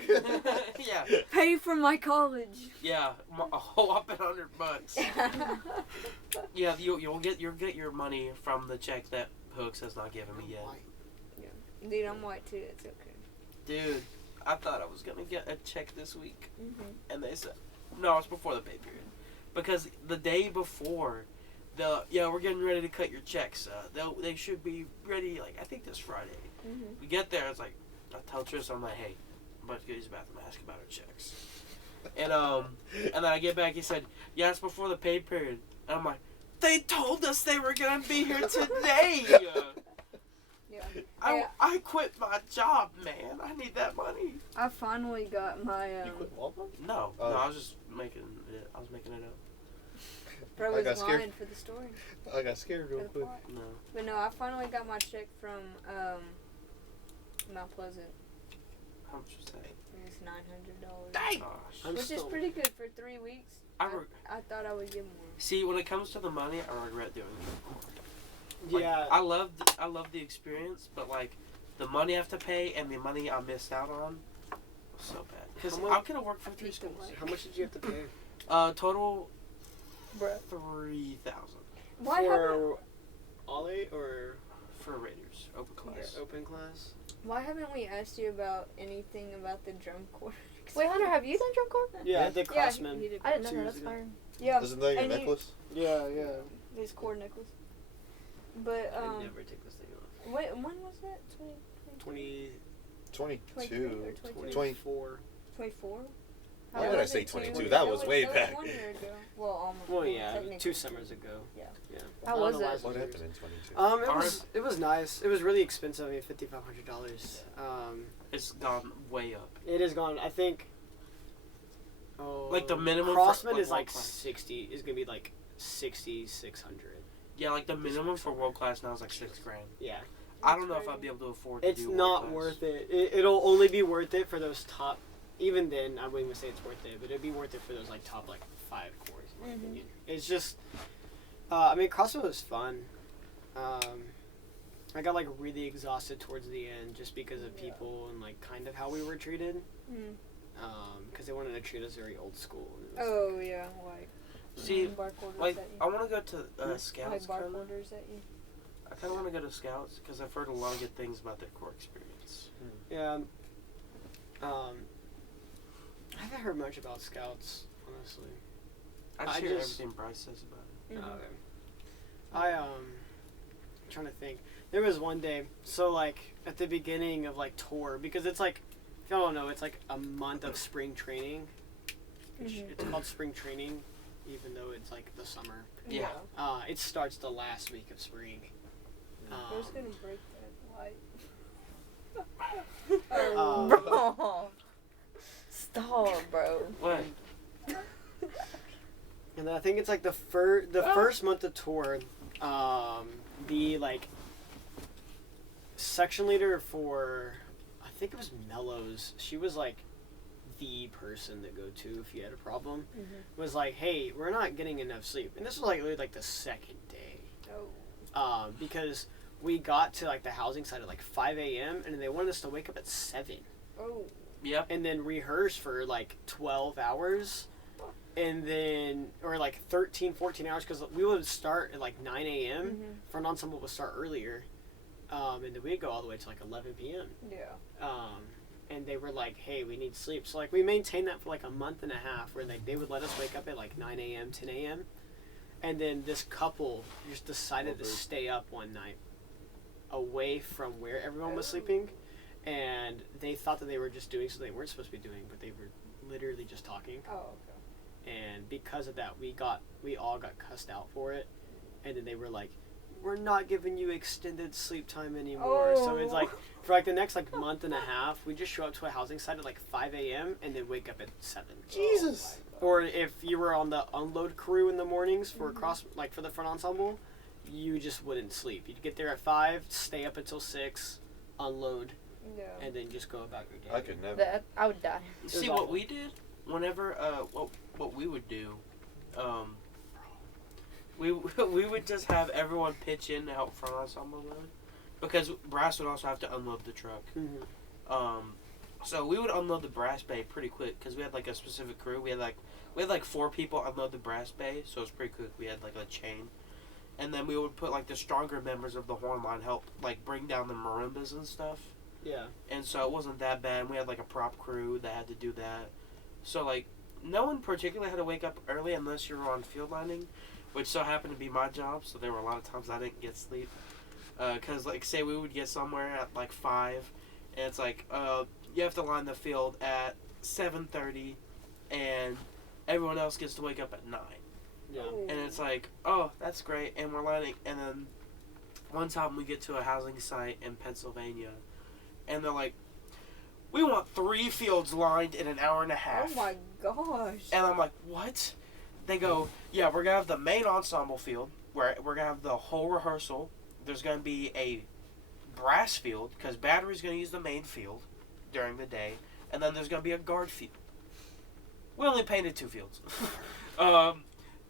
Yeah, pay for my college. yeah, a whole up at $100. Yeah, you'll get your money from the check that Hooks has not given me yet. Dude, I'm white too. It's okay. Dude, I thought I was gonna get a check this week, Mm-hmm. and they said no, it's before the pay period, because the day before, we're getting ready to cut your checks. They should be ready. Like I think this Friday. Mm-hmm. We get there, it's like I tell Tristan, I'm like, hey, I'm about to go use the bathroom. Ask about our checks, and then I get back. He said, yeah, it's before the pay period, and I'm like, they told us they were gonna be here today. Yeah. I quit my job, man. I need that money. I finally got my. You quit Walmart? No, Oh. I was just making it. I was making it up. Bro I was got scared. lying for the story. I got scared For real the quick. plot. No. But no, I finally got my check from Mount Pleasant. How much was that? It was $900. Dang. I'm Which is still- pretty good for 3 weeks. I I thought I would get more. see, when it comes to the money, I regret doing it. Like, Yeah. I love the experience, but like the money I have to pay and the money I missed out on was so bad. Because How much- I could have worked for 3 Piece of schools. like- How much did you have to pay? Total Bruh. 3,000 Why haven't For Ollie or for Raiders open class. open class? Why haven't we asked you about anything about the drum corps? Wait, Hunter, have you done drum corps? Yeah, the Yeah, Craftsman. he did. I didn't know 2 that. years That's ago. fire. Yeah, Isn't that your and he- necklace? Yeah, yeah. his cord necklace. But I never take this thing off. when was that? 20, 22. 23. 24. 24. Why did I say 22? That was way back. 1 year ago. Well, almost. Well, yeah, technically. 2 summers ago. Yeah. Yeah. How I don't was know why it? it's What 2 happened years. in 22? It was nice. It was really expensive. I mean, $5,500. It's gone way up. It is gone. I think. Oh, Like the minimum for, Crossman like, is like world class. 60. Is gonna be like 6,600. Yeah, like the minimum for world class now is like $6,000. Yeah. I don't know if crazy. I'd be able to afford to It's do world not class. worth it. It'll only be worth it for those top. Even then, I wouldn't even say it's worth it, but it'd be worth it for those like top like 5 cores. In my opinion, it's just. I mean, CrossFit was fun. I got like really exhausted towards the end just because of people and like kind of how we were treated. Mm. Because they wanted to treat us very old school. And it was Oh yeah, like. See, bark orders like at you. I want to go to Scouts. Like bark Kinda. orders at you. I kind of want to go to Scouts because I've heard a lot of good things about their core experience. Yeah. I haven't heard much about Scouts, honestly. I just I hear just- everything Bryce says about it. Mhm. Okay. I'm trying to think. There was one day, so like at the beginning of like tour, because it's like, if y'all don't know, it's like a month of spring training. Mhm. It's called spring training, even though it's like the summer. Yeah. It starts the last week of spring. I was gonna break that light. Bro. Stop, bro. What? And then I think it's like the first month of tour, the like section leader for, I think it was Mellows. She was like the person to go to if you had a problem. Mhm. Was like, hey, we're not getting enough sleep, and this was like literally like the second day. Oh. Because we got to like the housing site at like 5 a.m. and they wanted us to wake up at 7 Oh. Yep. and then rehearse for like 12 hours. And then, or like 13, 14 hours, because we would start at like 9 a.m. Mhm. For an ensemble would start earlier. And then we'd go all the way to like 11 p.m. Yeah. And they were like, hey, we need sleep. So like we maintained that for like a month and a half where like they would let us wake up at like 9 a.m., 10 a.m. And then this couple just decided to stay up one night away from where everyone was sleeping. And they thought that they were just doing something they weren't supposed to be doing, but they were literally just talking. Oh, okay. And because of that, we all got cussed out for it. And then they were like, we're not giving you extended sleep time anymore. So it's like, for like the next like month and a half, we just show up to a housing site at like 5 a.m. and then wake up at 7. Jesus. Or if you were on the unload crew in the mornings for for the front ensemble, you just wouldn't sleep. You'd get there at 5, stay up until 6, unload, Yeah. and then just go about your day. I could never. I would die. See, what we did, whenever, what we would do, we would just have everyone pitch in to help front ensemble load, because brass would also have to unload the truck. Mm-hmm. So we would unload the brass bay pretty quick because we had like a specific crew. We had like 4 people unload the brass bay, so it was pretty quick. We had like a chain, and then we would put like the stronger members of the horn line help like bring down the marimbas and stuff. Yeah. And so it wasn't that bad. We had like a prop crew that had to do that. So like no one particularly had to wake up early unless you were on field lining, which so happened to be my job. So there were a lot of times I didn't get sleep. Cause like say we would get somewhere at like 5, and it's like you have to line the field at 7:30, and everyone else gets to wake up at 9. Yeah. And it's like, oh, that's great. And we're lining, and then one time we get to a housing site in Pennsylvania, and they're like, we want 3 fields lined in an hour and a half. Oh my gosh. And I'm like, what? They go, yeah, we're going to have the main ensemble field, where we're going to have the whole rehearsal. There's going to be a brass field, because battery's going to use the main field during the day, and then there's going to be a guard field. We only painted 2 fields.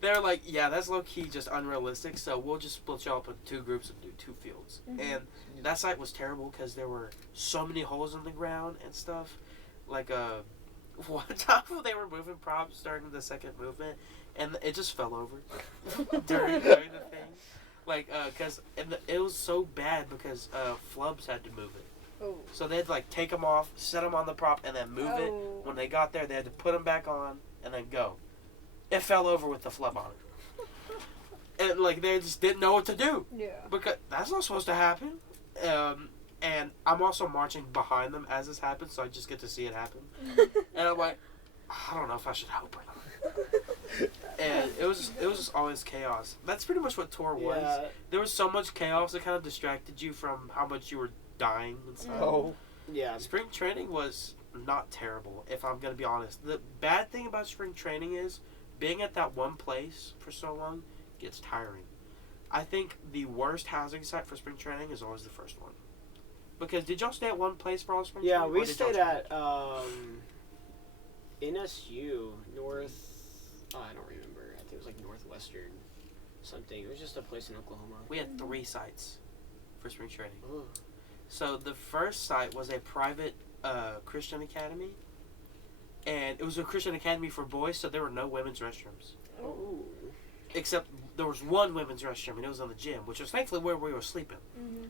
They're like, yeah, that's low-key just unrealistic, so we'll just split y'all up into 2 groups and do 2 fields. Mm-hmm. And that site was terrible because there were so many holes in the ground and stuff. Like, one time they were moving props during the second movement, and it just fell over during the thing. Like, because it was so bad because flubs had to move it. Oh. So they'd, like, take them off, set them on the prop, and then move it. When they got there, they had to put them back on and then go. It fell over with the flub on it. And, like, they just didn't know what to do. Yeah. Because that's not supposed to happen. And I'm also marching behind them as this happens, so I just get to see it happen. And I'm like, I don't know if I should help or not. And it was just always chaos. That's pretty much what tour was. Yeah. There was so much chaos that kind of distracted you from how much you were dying and stuff. Oh. Yeah. Spring training was not terrible, if I'm going to be honest. The bad thing about spring training is being at that one place for so long gets tiring. I think the worst housing site for spring training is always the first one. Because did y'all stay at one place for all spring Yeah, training? we stayed at NSU North. Oh, I don't remember. I think it was like Northwestern something. It was just a place in Oklahoma. We had 3 sites for spring training. Ooh. So the first site was a private Christian academy, and it was a Christian academy for boys, so there were no women's restrooms. Oh. Except there was one women's restroom, and it was in the gym, which was thankfully where we were sleeping. Mm-hmm.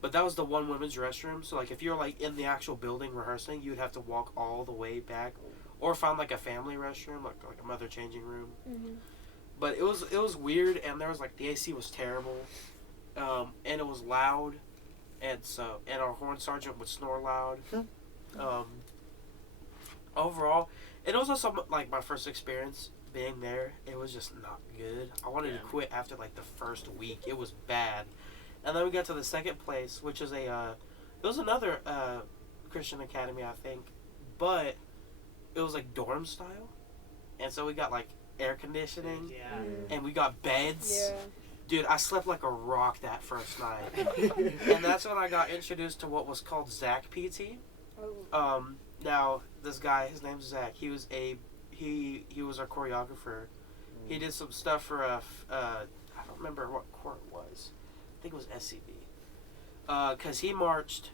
But that was the one women's restroom, so like if you're like in the actual building rehearsing, you'd have to walk all the way back, or find like a family restroom, like a mother changing room. Mm-hmm. But it was weird, and there was like the AC was terrible, and it was loud, and our horn sergeant would snore loud. Overall, it was also like my first experience being there. It was just not good. I wanted to quit after like the first week. It was bad. And then we got to the second place, which is it was another Christian academy, I think, but it was like dorm style, and so we got like air conditioning, Yeah. and we got beds. Yeah. Dude, I slept like a rock that first night, and that's when I got introduced to what was called Zach PT. Oh. Now this guy, his name's Zach. He was our choreographer. He did some stuff for I don't remember what corps it was. I think it was SCB. Because he marched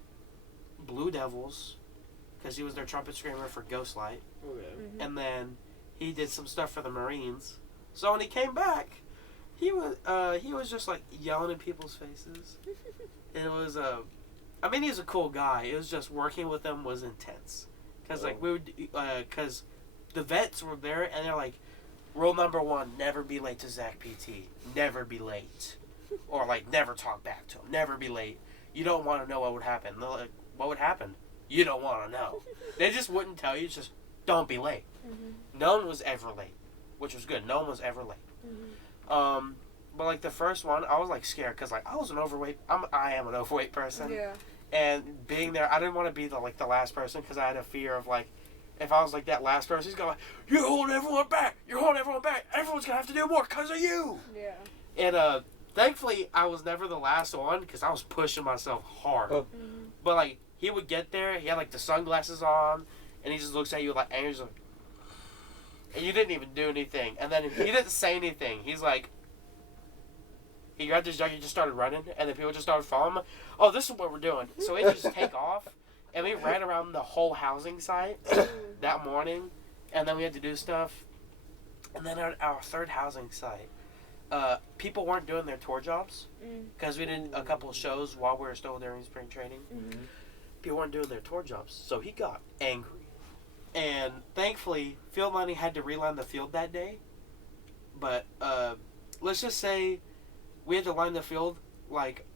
Blue Devils, because he was their trumpet screamer for Ghostlight. Okay. Mm-hmm. And then he did some stuff for the Marines. So when he came back, he was just like yelling in people's faces. it was I mean, he's a cool guy. It was just working with him was intense. Because, like, we would, because the vets were there, and they're like, rule number 1, never be late to Zach PT. Never be late. Or, like, never talk back to him. Never be late. You don't want to know what would happen. They're like, what would happen? You don't want to know. They just wouldn't tell you. It's just, don't be late. Mm-hmm. No one was ever late, which was good. No one was ever late. Mm-hmm. But, like, the first one, I was, like, scared because, like, I was an overweight. I am an overweight person. Yeah. And being there, I didn't want to be the last person because I had a fear of, like, if I was, like, that last person, he's going, you're holding everyone back. You're holding everyone back. Everyone's going to have to do more because of you. Yeah. And, thankfully, I was never the last one because I was pushing myself hard. Oh. Mm-hmm. But, like, he would get there. He had, like, the sunglasses on. And he just looks at you, like, and he's like, and you didn't even do anything. And then he didn't say anything. He's like, he grabbed his jug, he just started running. And then people just started following him. Oh, this is what we're doing. So we just take off. And we ran around the whole housing site that morning. And then we had to do stuff. And then at our third housing site, people weren't doing their tour jobs. Because we did a couple of shows while we were still during spring training. Mm-hmm. People weren't doing their tour jobs. So he got angry. And thankfully, field lining had to reline the field that day. But let's just say we had to line the field like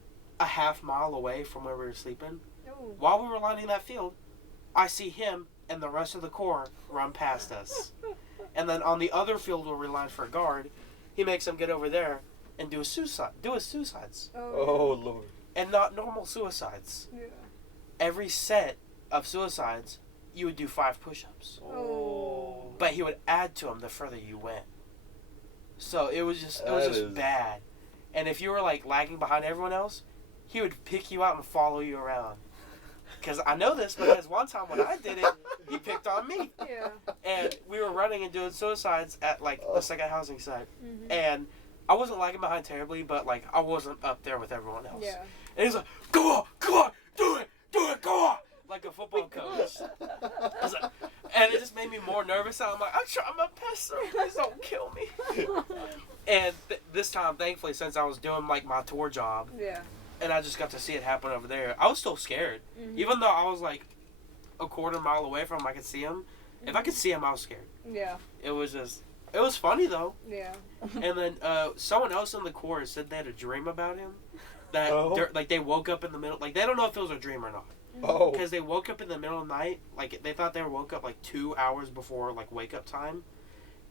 a half mile away from where we were sleeping. Oh. While we were lining that field, I see him and the rest of the corps run past us. And then on the other field where we lined for a guard, he makes them get over there and do his suicides. Oh, Lord. And not normal suicides. Yeah. Every set of suicides, you would do 5 push-ups. Oh. But he would add to them the further you went. So it was just That is- bad. And if you were like lagging behind everyone else, he would pick you out and follow you around. Because I know this because one time when I did it, he picked on me. Yeah. And we were running and doing suicides at like the second housing site. Mm-hmm. And I wasn't lagging behind terribly, but like I wasn't up there with everyone else. Yeah. And he's like, come on, do it, go on. Like a football coach. I was like, and it just made me more nervous. I'm like, I'm trying my best, sir. Please don't kill me. And this time, thankfully, since I was doing like my tour job, Yeah. and I just got to see it happen over there, I was still scared. Mm-hmm. Even though I was like a quarter mile away from him, I could see him. If I could see him, I was scared. Yeah. It was funny though. Yeah. And then someone else in the chorus said they had a dream about him. That Oh. like they woke up in the middle, like they don't know if it was a dream or not. Oh. Because they woke up in the middle of the night, like they thought they woke up like 2 hours before like wake up time,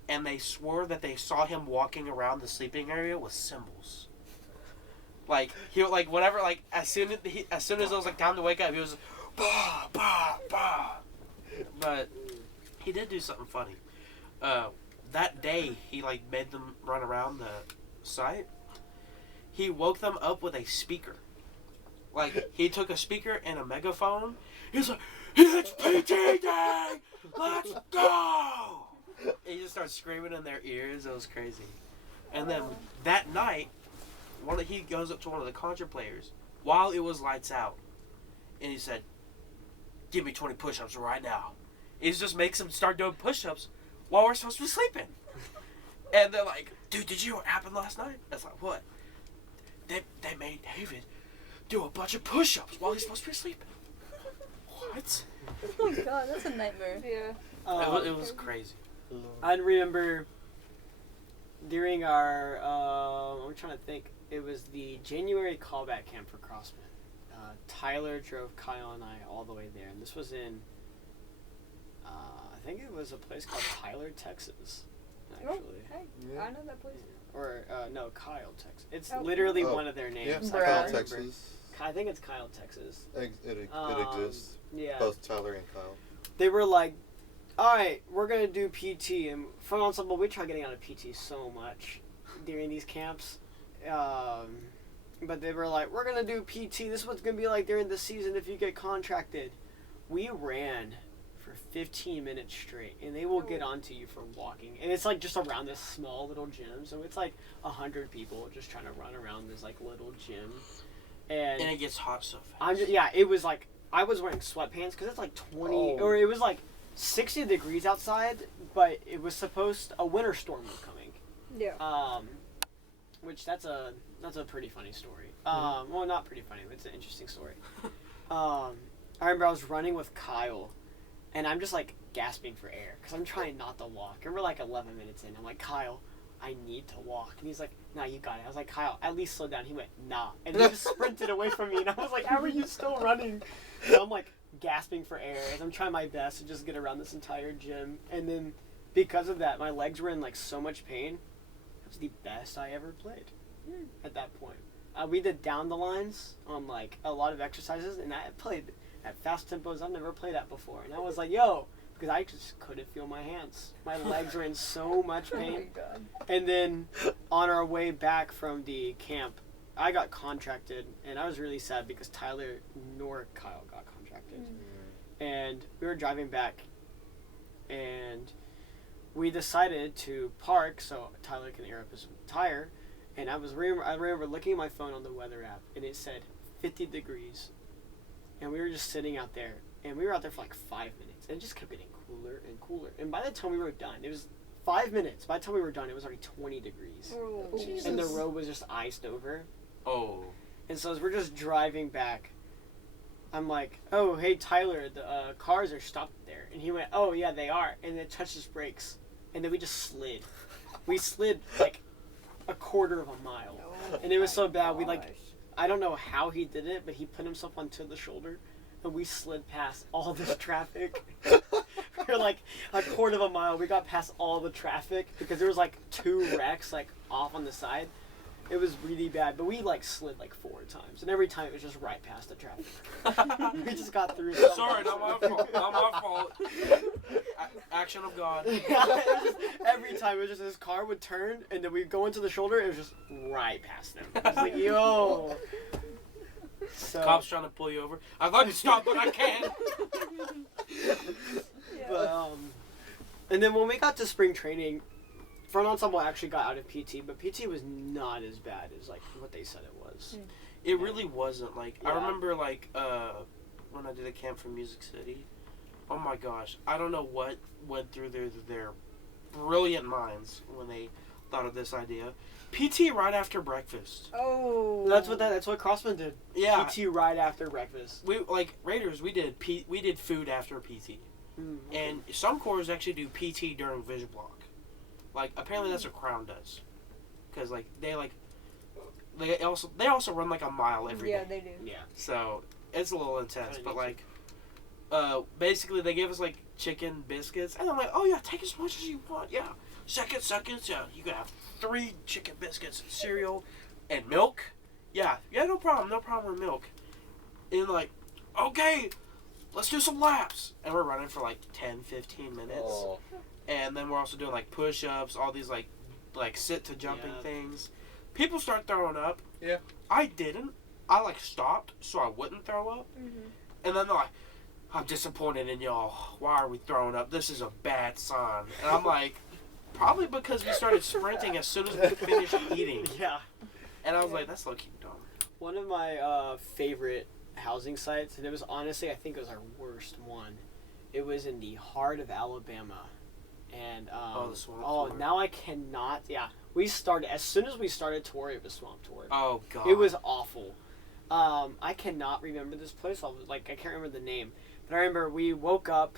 and they swore that they saw him walking around the sleeping area with cymbals. Like he like whatever like as soon as it was like time to wake up, he was bah bah bah. But he did do something funny. That day he like made them run around the site. He woke them up with a speaker. Like, he took a speaker and a megaphone. He's like, it's PT day! Let's go! And he just starts screaming in their ears. It was crazy. And then that night, he goes up to one of the contra players while it was lights out. And he said, give me 20 push-ups right now. He just makes them start doing push-ups while we're supposed to be sleeping. And they're like, dude, did you hear what happened last night? That's like, what? They made David do a bunch of push-ups while he's supposed to be sleeping. What? Oh my god, that's a nightmare. Yeah. It was crazy. I remember during our, I'm trying to think, it was the January callback camp for Crossman. Tyler drove Kyle and I all the way there, and this was in, I think it was a place called Tyler, Texas, actually. Oh, hey, I know that place. Or, no, Kyle, Texas. It's Oh. literally Oh. one of their Yeah, names. Bruh. I Kyle, can't remember. Texas. I think it's Kyle, Texas. It Um, exists. Yeah. Both Tyler and Kyle. They were like, alright, we're going to do PT. And for ensemble, we try getting out of PT so much during these camps. But they were like, we're going to do PT. This is what's going to be like during the season if you get contracted. We ran for 15 minutes straight, and they will get onto you for walking. And it's like just around this small little gym. So it's like 100 people just trying to run around this like little gym. And And it gets hot so fast. it was like, I was wearing sweatpants because it's like 20, or it was like 60 degrees outside, but it was a winter storm was coming. Yeah. which that's a pretty funny story. Well, not pretty funny, but it's an interesting story. I remember I was running with Kyle, and I'm just like gasping for air because I'm trying not to walk. And we're like 11 minutes in. I'm like, Kyle, I need to walk. And he's like, nah, you got it. I was like, Kyle, at least slow down. He went, nah. And he just sprinted away from me. And I was like, how are you still running? So I'm like gasping for air as I'm trying my best to just get around this entire gym. And then because of that, my legs were in like so much pain. It was the best I ever played at that point. We did down the lines on like a lot of exercises, and I played at fast tempos I've never played at before. And I was like, yo, because I just couldn't feel my hands. My legs were in so much pain. Oh my God. And then on our way back from the camp, I got contracted, and I was really sad because Tyler nor Kyle got contracted. And we were driving back, and we decided to park so Tyler can air up his tire. And I remember looking at my phone on the weather app, and it said 50 degrees. And we were just sitting out there, and we were out there for like 5 minutes, and it just kept getting cooler and cooler. And by the time we were done, it was 5 minutes. By the time we were done, it was already 20 degrees. Oh, And the road was just iced over. Oh. And so as we're just driving back, I'm like, oh, hey, Tyler, the cars are stopped there. And he went, oh, yeah, they are. And then touched his brakes. And then we just slid. We slid like a quarter of a mile. And it was so bad. We like, I don't know how he did it, but he put himself onto the shoulder. And we slid past all this traffic. For like a quarter of a mile, we got past all the traffic because there was like 2 wrecks like off on the side. It was really bad, but we like slid like 4 times, and every time it was just right past the traffic. We just got through. Sorry, not my fault. Not my fault. Action of God. It was just, every time it was just his car would turn, and then we'd go into the shoulder. It was just right past them. It was like, yo. So, Cops trying to pull you over. I'd like to stop, but I can't. But and then when we got to spring training, front ensemble actually got out of PT, but PT was not as bad as like what they said it was. It really wasn't. Like, Yeah. I remember like when I did a camp from Music City. Oh my gosh, I don't know what went through their brilliant minds when they thought of this idea. PT right after breakfast. Oh. That's what Crossman did. Yeah. PT right after breakfast. We like Raiders. We did food after PT, and some corps actually do PT during vision block. Like apparently that's what Crown does, because like they also run like a mile every day. Yeah, they do. Yeah. So it's a little intense, Kinda but neat. like, basically they gave us like chicken biscuits, and I'm like, oh yeah, take as much as you want, yeah. Seconds, yeah. You can have 3 chicken biscuits and cereal, and milk. Yeah, no problem with milk. And like, okay, let's do some laps, and we're running for like 10-15 minutes, Oh. and then we're also doing like push-ups, all these like sit to jumping Yeah. things. People start throwing up. Yeah. I didn't. I like stopped so I wouldn't throw up. And then they're like, I'm disappointed in y'all. Why are we throwing up? This is a bad sign. And I'm like, probably because we started sprinting as soon as we finished eating. Yeah. And I was like, that's low-key dumb. One of my favorite housing sites, and it was honestly, I think it was our worst one. It was in the heart of Alabama. And, the swamp tour. now I cannot, yeah. As soon as we started tour, it was swamp tour. Oh, God. It was awful. I cannot remember this place. I can't remember the name. But I remember we woke up,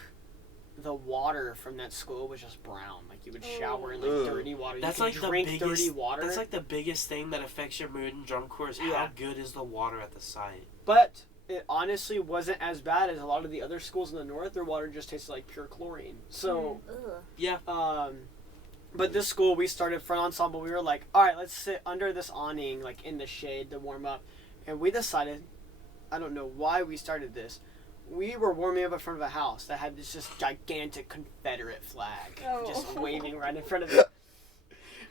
the water from that school was just brown. Like, you would shower in, like, Ugh. dirty water. That's you like could the drink biggest, dirty water. That's like the biggest thing that affects your mood in drum corps is how Yeah. good is the water at the site. But it honestly wasn't as bad as a lot of the other schools in the north. Their water just tasted like pure chlorine. So, Yeah. but this school, we started front ensemble. We were like, all right, let's sit under this awning, like in the shade to warm up. And we decided, I don't know why we started this. We were warming up in front of a house that had this just gigantic Confederate flag just waving right in front of it.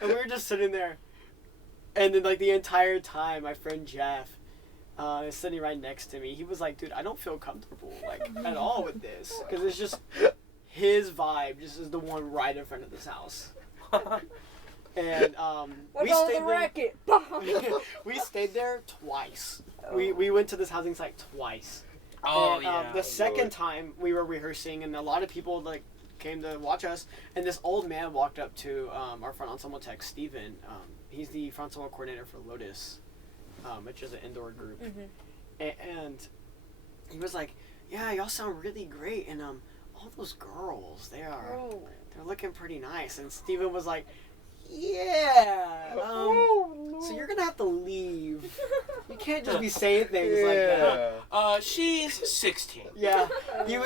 And we were just sitting there. And then, like, the entire time, my friend Jeff is sitting right next to me. He was like, dude, I don't feel comfortable, like, at all with this. Because it's just, his vibe just is the one right in front of this house. And What's all the racket? we stayed there twice. We went to this housing site twice. Oh, And, yeah. the second time we were rehearsing, and a lot of people like came to watch us, and this old man walked up to our front ensemble tech, Steven. He's the front ensemble coordinator for Lotus, which is an indoor group. And he was like, yeah, y'all sound really great, and all those girls, they're looking pretty nice. And Steven was like, yeah, so you're gonna have to leave. You can't just be saying things like that. She's 16. Yeah, you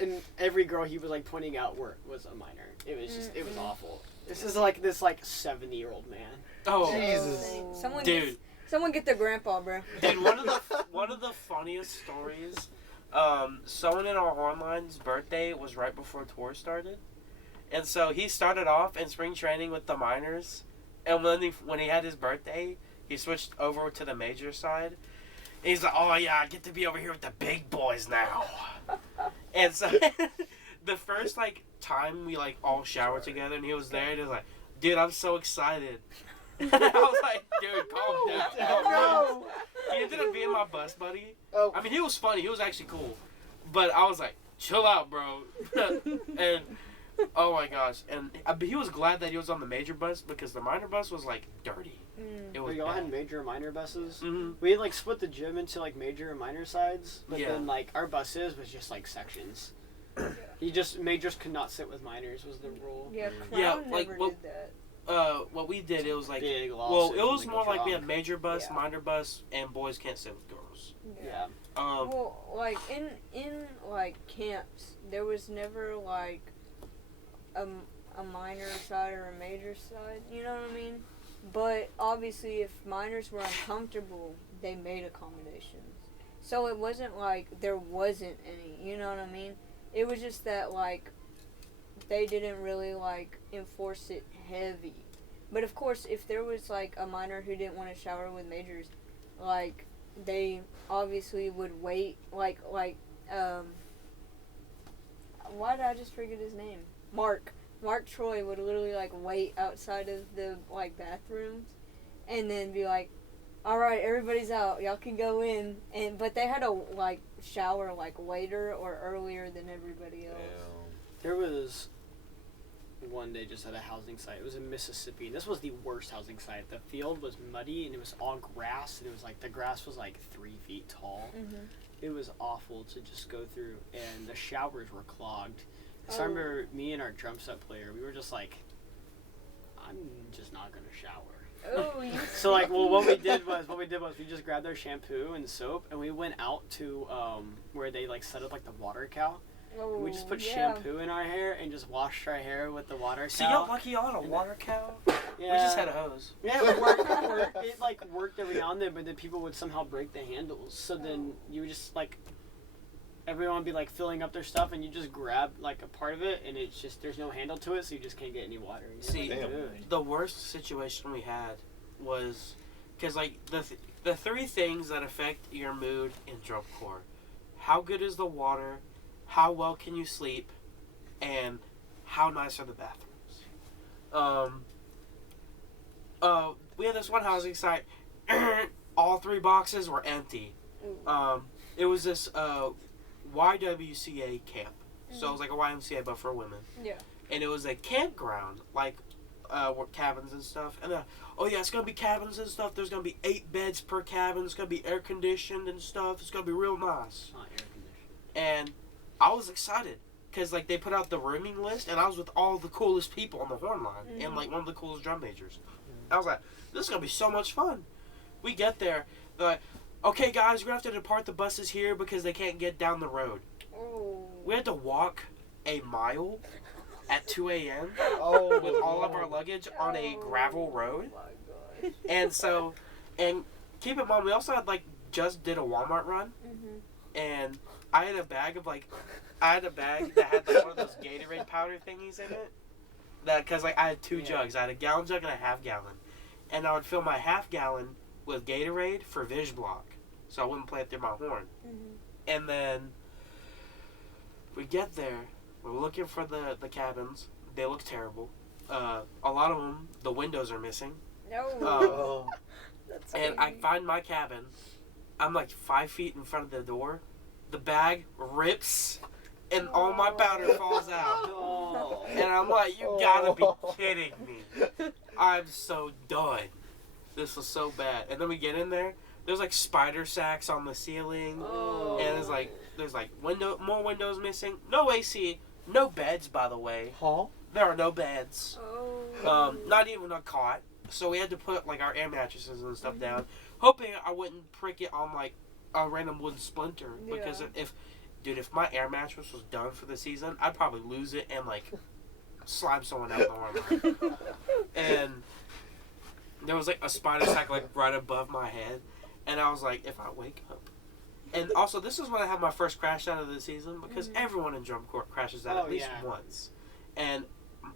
and every girl he was like pointing out was a minor. It was just, it was awful. This is like this 70-year-old man. Oh, Jesus. Someone get their grandpa, bro. Dude, one of the funniest stories. Someone in our online's birthday was right before tour started. And so he started off in spring training with the minors, and when he had his birthday, he switched over to the major side. And he's like, oh yeah, I get to be over here with the big boys now. And so the first time we all showered together and he was there, and he was like, dude, I'm so excited. And I was like, dude, calm down. No. He ended up being my bus buddy. Oh. I mean, he was funny, he was actually cool, but I was like, chill out, bro. And oh my gosh, and he was glad that he was on the major bus because the minor bus was dirty. It was. We all bad. had major and minor buses. Mm-hmm. We had split the gym into major and minor sides, but Yeah. then our buses was just sections. Majors could not sit with minors was the rule. Yeah, Yeah, Crown like, never what- did that. What we did, it was Big well, lawsuit it was when more goes we wrong. had major bus, Yeah. minor bus, and boys can't sit with girls. Yeah. Well, in camps, there was never a minor side or a major side. You know what I mean? But obviously, if minors were uncomfortable, they made accommodations. So it wasn't there wasn't any. You know what I mean? It was just that they didn't really enforce it heavy. But of course, if there was a minor who didn't want to shower with majors, they obviously would wait. Why did I just forget his name? Mark Troy would literally wait outside of the bathrooms, and then be like, "All right, everybody's out. Y'all can go in." But they had to shower later or earlier than everybody else. There was one day just at a housing site. It was in Mississippi, and this was the worst housing site. The field was muddy, and it was all grass, and it was the grass was 3 feet tall. Mm-hmm. It was awful to just go through, and the showers were clogged. So I remember me and our drum set player, we were just I'm just not gonna shower. Oh, you So what we did was we just grabbed our shampoo and soap, and we went out to where they set up the water cow. Oh, We just put yeah. shampoo in our hair and just washed our hair with the water So cow. y'all lucky y'all had a water cow. Yeah. We just had a hose. Yeah, it worked. It worked every now and then, but then people would somehow break the handles. So then you would just everyone would be filling up their stuff, and you just grab a part of it, and it's just there's no handle to it, so you just can't get any water. And you're See, like, Damn. dude. The worst situation we had was because the three things that affect your mood in drum corps: how good is the water, how well can you sleep, and how nice are the bathrooms. We had this one housing site. All 3 boxes were empty. It was this YWCA camp. So it was like a YMCA, but for women. Yeah. And it was a campground, cabins and stuff. And oh yeah, it's gonna be cabins and stuff. There's gonna be 8 beds per cabin. It's gonna be air conditioned and stuff. It's gonna be real nice. Not air conditioned. And I was excited because they put out the rooming list, and I was with all the coolest people on the horn line and one of the coolest drum majors. I was like, this is gonna be so much fun. We get there, they're like, okay guys, we're gonna have to depart the buses here because they can't get down the road. Oh. We had to walk a mile at 2 a.m. Oh, with all of our luggage on a gravel road. Oh my gosh. And keep in mind, we also had just did a Walmart run, and I had a bag that had one of those Gatorade powder thingies in it. Because I had 2 jugs. I had a gallon jug and a half gallon, and I would fill my half gallon with Gatorade for Viz Block, so I wouldn't play it through my horn. And then we get there. We're looking for the cabins. They look terrible. A lot of them, the windows are missing. No. Oh. That's And I crazy. find my cabin. I'm 5 feet in front of the door. The bag rips, and all my powder falls out. Oh. I'm like, you gotta be kidding me. I'm so done. This was so bad. And then we get in there. There's like spider sacks on the ceiling. Oh. And there's like more windows missing. No AC. No beds, by the way. Huh? There are no beds. Oh. Not even a cot. So we had to put like our air mattresses and stuff down, hoping I wouldn't prick it on like a random wooden splinter. Because if my air mattress was done for the season, I'd probably lose it and like slime someone out the arm. And there was like a spider sack like right above my head, and I was like, if I wake up. And also, this is when I had my first crash out of the season, because everyone in drum corps crashes out at least once. And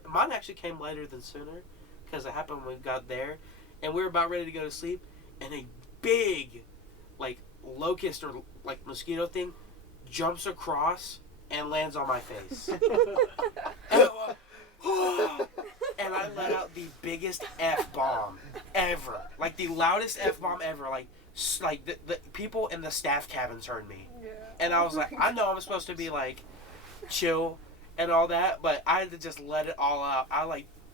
mine actually came later than sooner, because it happened when we got there, and we were about ready to go to sleep, and a big, like, locust or, like, mosquito thing jumps across and lands on my face. And I let out the biggest F-bomb ever. Like, the loudest F-bomb ever. Like the people in the staff cabins heard me. Yeah. And I was like, I know I'm supposed to be, like, chill and all that, but I had to just let it all out.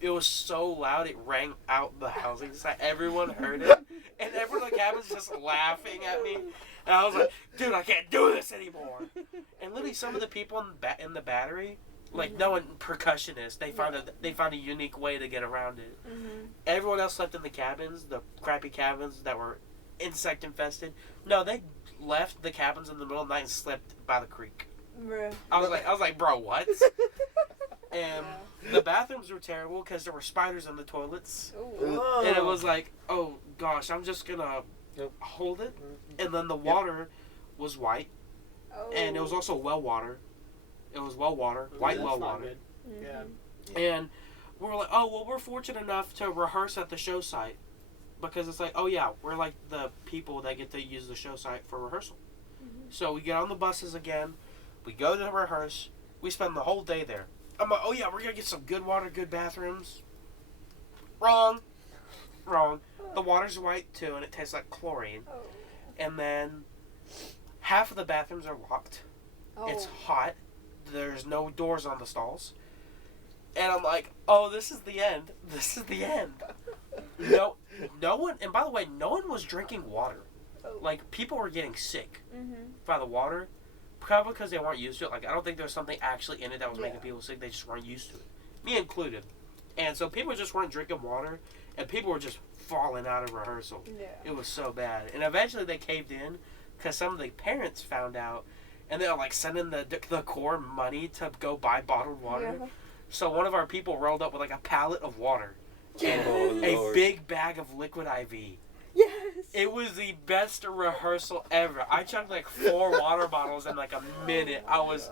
It was so loud, it rang out the housing site. Everyone heard it. And everyone in the cabin's just laughing at me. And I was like, dude, I can't do this anymore. And literally some of the people in the battery, like knowing percussionists, they found a unique way to get around it. Everyone else slept in the cabins, the crappy cabins that were insect infested. No, they left the cabins in the middle of the night and slept by the creek. Bruh. I was like, bro, what? And the bathrooms were terrible because there were spiders in the toilets. Ooh. And it was like, oh gosh, I'm just gonna hold it. And then the water was white, Oh. and it was also well water. It was well water, white well water. Yeah. And we were like, oh well, we're fortunate enough to rehearse at the show site, because it's like, oh yeah, we're like the people that get to use the show site for rehearsal. So we get on the buses again, we go to rehearse, we spend the whole day there. I'm like, oh yeah, we're gonna get some good water, good bathrooms. Wrong. The water's white too, and it tastes like chlorine. Oh. And then half of the bathrooms are locked. Oh. It's hot. There's no doors on the stalls. And I'm like, oh, this is the end. This is the end. No one, and by the way, no one was drinking water. Oh. Like, people were getting sick by the water. Probably because they weren't used to it. Like, I don't think there was something actually in it that was making people sick. They just weren't used to it. Me included. And so people just weren't drinking water, and people were just falling out of rehearsal. Yeah. It was so bad. And eventually they caved in because some of the parents found out, and they were like sending the corps money to go buy bottled water. Yeah. So one of our people rolled up with like a pallet of water and Oh, a Lord. big bag of liquid IV. Yes. It was the best rehearsal ever. I chugged like 4 water bottles in like a minute. I was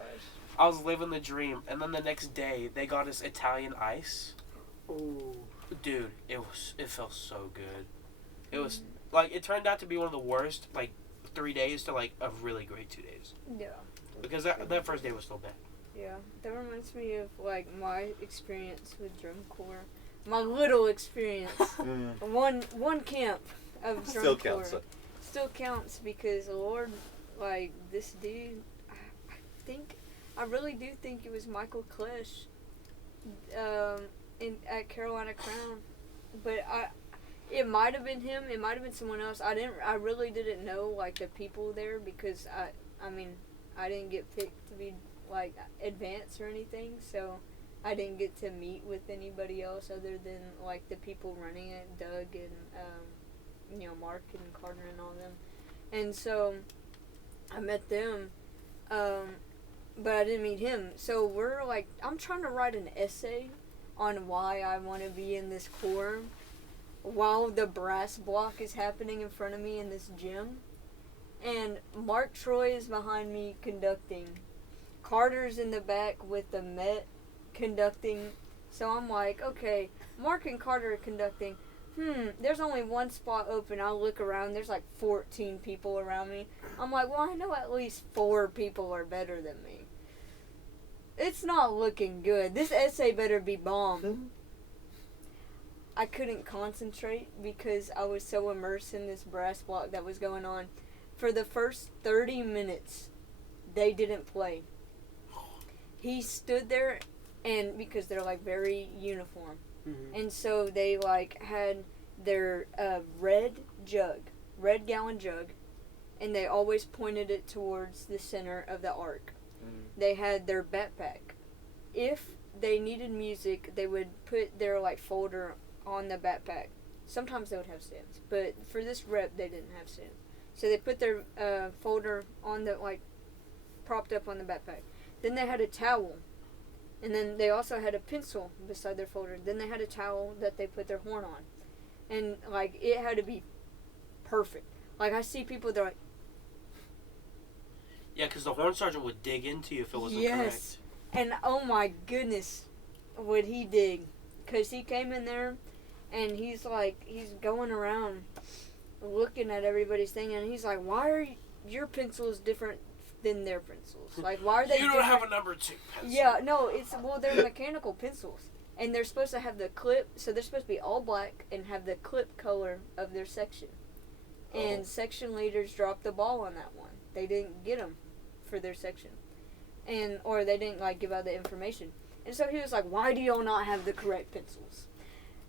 living the dream. And then the next day they got us Italian ice. Ooh. Dude, it felt so good. It was like, it turned out to be one of the worst like 3 days to like a really great 2 days. Yeah. Because that first day was still bad. Yeah. That reminds me of like my experience with drum corps. My little experience. One camp of drum Still corps. counts. Still counts because Lord, like this dude, I really do think it was Michael Klesch, at Carolina Crown, but it might have been him. It might have been someone else. I really didn't know like the people there because I didn't get picked to be like advanced or anything, so I didn't get to meet with anybody else other than like the people running it, Doug and Mark and Carter and all them. And so I met them, but I didn't meet him. So we're like, I'm trying to write an essay on why I want to be in this corps while the brass block is happening in front of me in this gym. And Mark Troy is behind me conducting. Carter's in the back with the Met conducting. So I'm like, okay, Mark and Carter are conducting. There's only one spot open. I'll look around. There's like 14 people around me. I'm like, well, I know at least 4 people are better than me. It's not looking good. This essay better be bomb. I couldn't concentrate because I was so immersed in this brass block that was going on. For the first 30 minutes, they didn't play. He stood there and because they're like very uniform. Mm-hmm. And so they like had their red gallon jug, and they always pointed it towards the center of the arc. They had their backpack. If they needed music, they would put their like folder on the backpack. Sometimes they would have stands, but for this rep they didn't have stands. So they put their folder on the like propped up on the backpack. Then they had a towel. And then they also had a pencil beside their folder. Then they had a towel that they put their horn on. And, like, it had to be perfect. Like, I see people, they're like... Yeah, because the horn sergeant would dig into you if it wasn't yes. And, oh my goodness, would he dig. Because he came in there, and he's, like, he's going around looking at everybody's thing, and he's like, why are your pencils different than their pencils? Like, why are they You don't different? have a number 2 pencil. Yeah, no, they're mechanical pencils. And they're supposed to have the clip, so they're supposed to be all black and have the clip color of their section. And section leaders dropped the ball on that one. They didn't get them for their section. Or they didn't, like, give out the information. And so he was like, why do y'all not have the correct pencils?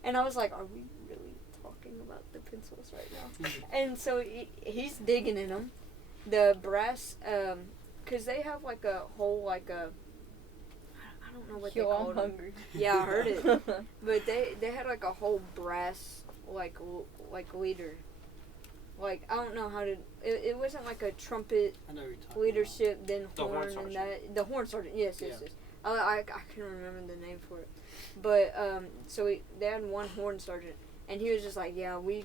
And I was like, are we really talking about the pencils right now? And so he's digging in them. The brass, because they have, like, a whole, like, I don't know what they call it. I'm hungry. Yeah, I heard it. But they had, like, a whole brass, like leader. Like, I don't know how to... It wasn't, like, a trumpet I know what you're talking leadership, then The horn horn, and sergeant. that... The horn sergeant, yes. Yeah. I can't remember the name for it. But, so they had one horn sergeant. And he was just like, yeah, we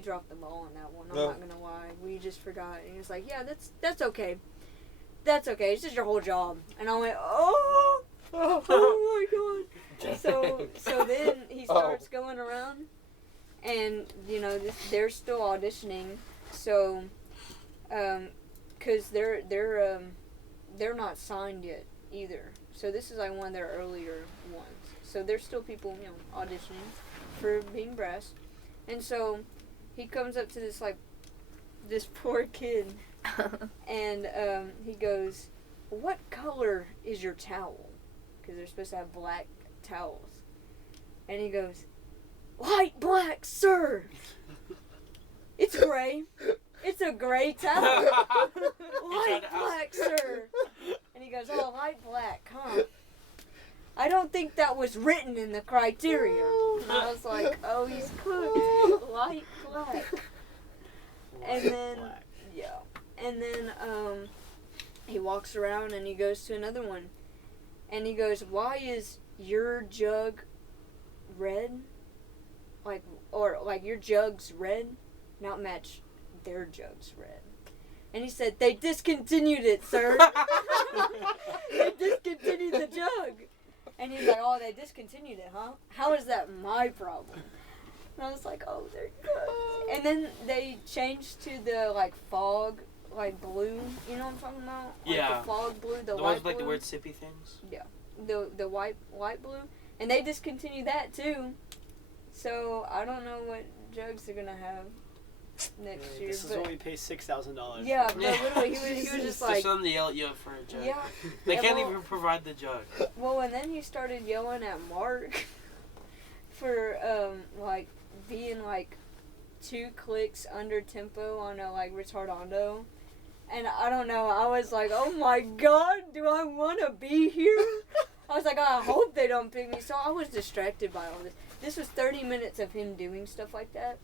dropped the ball on that one. I'm not gonna lie. We just forgot. And he was like, yeah, that's okay. That's okay. It's just your whole job. And I went, oh my God. So then he starts going around, and, you know, they're still auditioning. So, cause they're not signed yet either. So this is like one of their earlier ones. So there's still people, you know, auditioning for being brass. And so he comes up to this poor kid, and he goes, what color is your towel? Because they're supposed to have black towels. And he goes, light black, sir. It's gray. It's a gray towel. Light black, sir. And he goes, oh, light black, huh? I don't think that was written in the criteria. And I was like, oh, he's cooked. Light black. And then, yeah. And then he walks around and he goes to another one. And he goes, why is your jug red? Like your jug's red, not match their jug's red. And he said, they discontinued it, sir. They discontinued the jug. And he's like, oh, they discontinued it, huh? How is that my problem? And I was like, oh, they're good. And then they changed to the, like, fog, like, blue. You know what I'm talking about? Like, Yeah. the fog blue, the The light ones blue. like the weird sippy things? Yeah. The light blue. And they discontinued that, too. So, I don't know what jugs they're going to have next year. This is but what we pay $6,000. yeah, but literally, he was just like... Just them to yell at you for a jug. Yeah. They Yeah, can't well- even provide the jug. Well, and then he started yelling at Mark for, like, being, like, 2 clicks under tempo on a, like, retardando. And I don't know, I was like, oh my God, do I want to be here? I was like, I hope they don't pick me. So I was distracted by all this. This was 30 minutes of him doing stuff like that.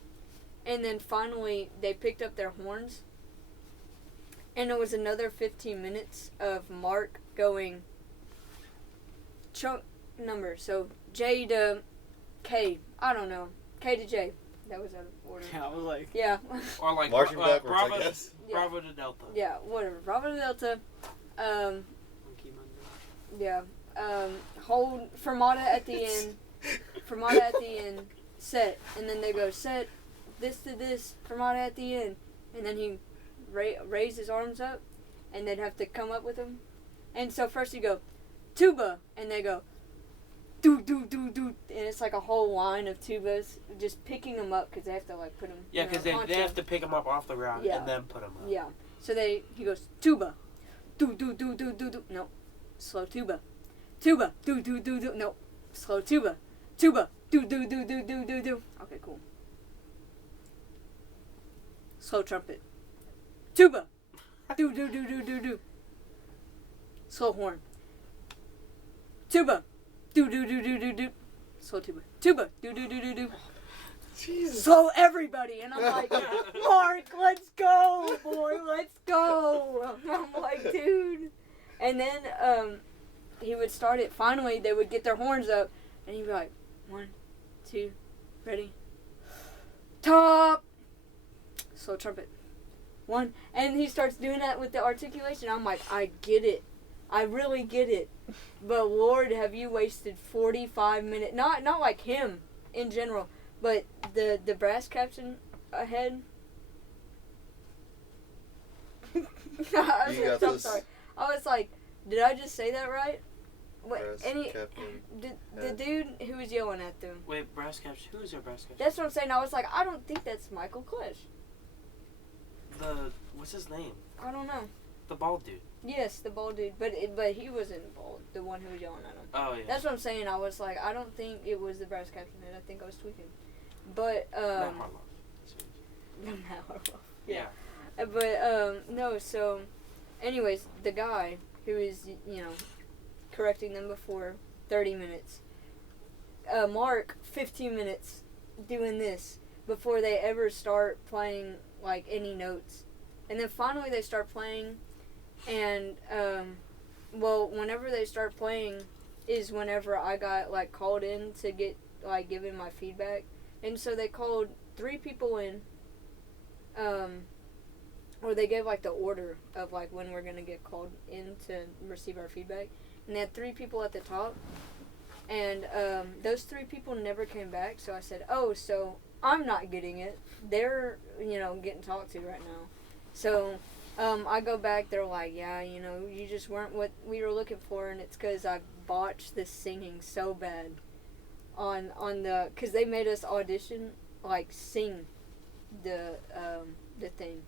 And then finally, they picked up their horns. And it was another 15 minutes of Mark going chunk number. So J to K. I don't know. K to J. That was out of order. Yeah, I was like, Yeah. Or like Marching backwards, Bravo, I guess. Bravo to Delta. Yeah, whatever. Bravo to Delta. Monkey Monday. Yeah. Hold fermata at the end. Fermata at the end. Set. And then they go set. This to this. Fermata at the end. And then he raise his arms up. And they'd have to come up with them. And so first you go, tuba. And they go, do, do, do, do. And it's like a whole line of tubas. Just picking them up because they have to like put them. Yeah, because they have to pick them up off the ground Yeah. and then put them up. Yeah. So he goes, tuba. Do, do, do, do, do, do. No. Slow tuba. tuba, do do do do. No, slow tuba, tuba, do do do do do do do. Okay, cool. Slow trumpet, tuba, do do do do do do. Slow horn, tuba, do do do do do do. Slow tuba, tuba, do do do do do. Jesus. Slow everybody, and I'm like, Mark, let's go, boy, let's go. I'm like, dude. And then he would start it. Finally, they would get their horns up, and he'd be like, 1, 2, ready, top. Slow trumpet, 1, and he starts doing that with the articulation. I'm like, I get it, I really get it, but Lord, have you wasted 45 minutes? Not like him in general. But the brass captain ahead. I'm sorry. I was like, did I just say that right? What? The dude who was yelling at them. Wait, brass captain. Who is our brass captain? That's what I'm saying. I was like, I don't think that's Michael Klesch. What's his name? I don't know. The bald dude. Yes, the bald dude, but he wasn't bald. The one who was yelling at him. Oh yeah. That's what I'm saying. I was like, I don't think it was the brass captain. I think I was tweaking. But Matt Harloff. Yeah. But no. So, anyways, the guy who is correcting them before 30 minutes. Mark 15 minutes doing this before they ever start playing like any notes, and then finally they start playing, and whenever they start playing is whenever I got like called in to get like given my feedback. And so they called 3 people in, or they gave like the order of like when we're gonna get called in to receive our feedback. And they had 3 people at the top, and those 3 people never came back. So I said, oh, so I'm not getting it. They're getting talked to right now. So I go back. They're like, yeah, you just weren't what we were looking for, and it's because I botched this singing so bad. Because they made us audition, like, sing the thing.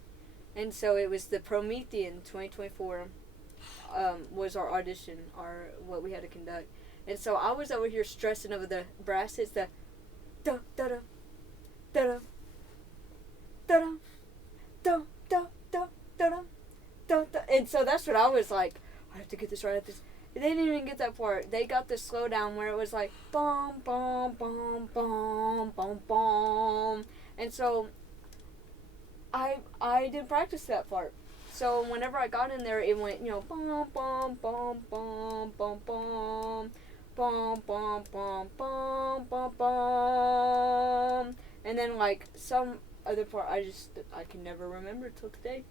And so it was the Promethean 2024 was our audition, what we had to conduct. And so I was over here stressing over the brass hits, the da da da da da da da da da da da da. And so that's what I was like, I have to get this right at this. They didn't even get that part. They got the slow down where it was like bom bom bom bom bom bom, and so I didn't practice that part. So whenever I got in there, it went bom bom bom bom bom bom bom bom bom bom bom bom, and then like some other part I can never remember till today.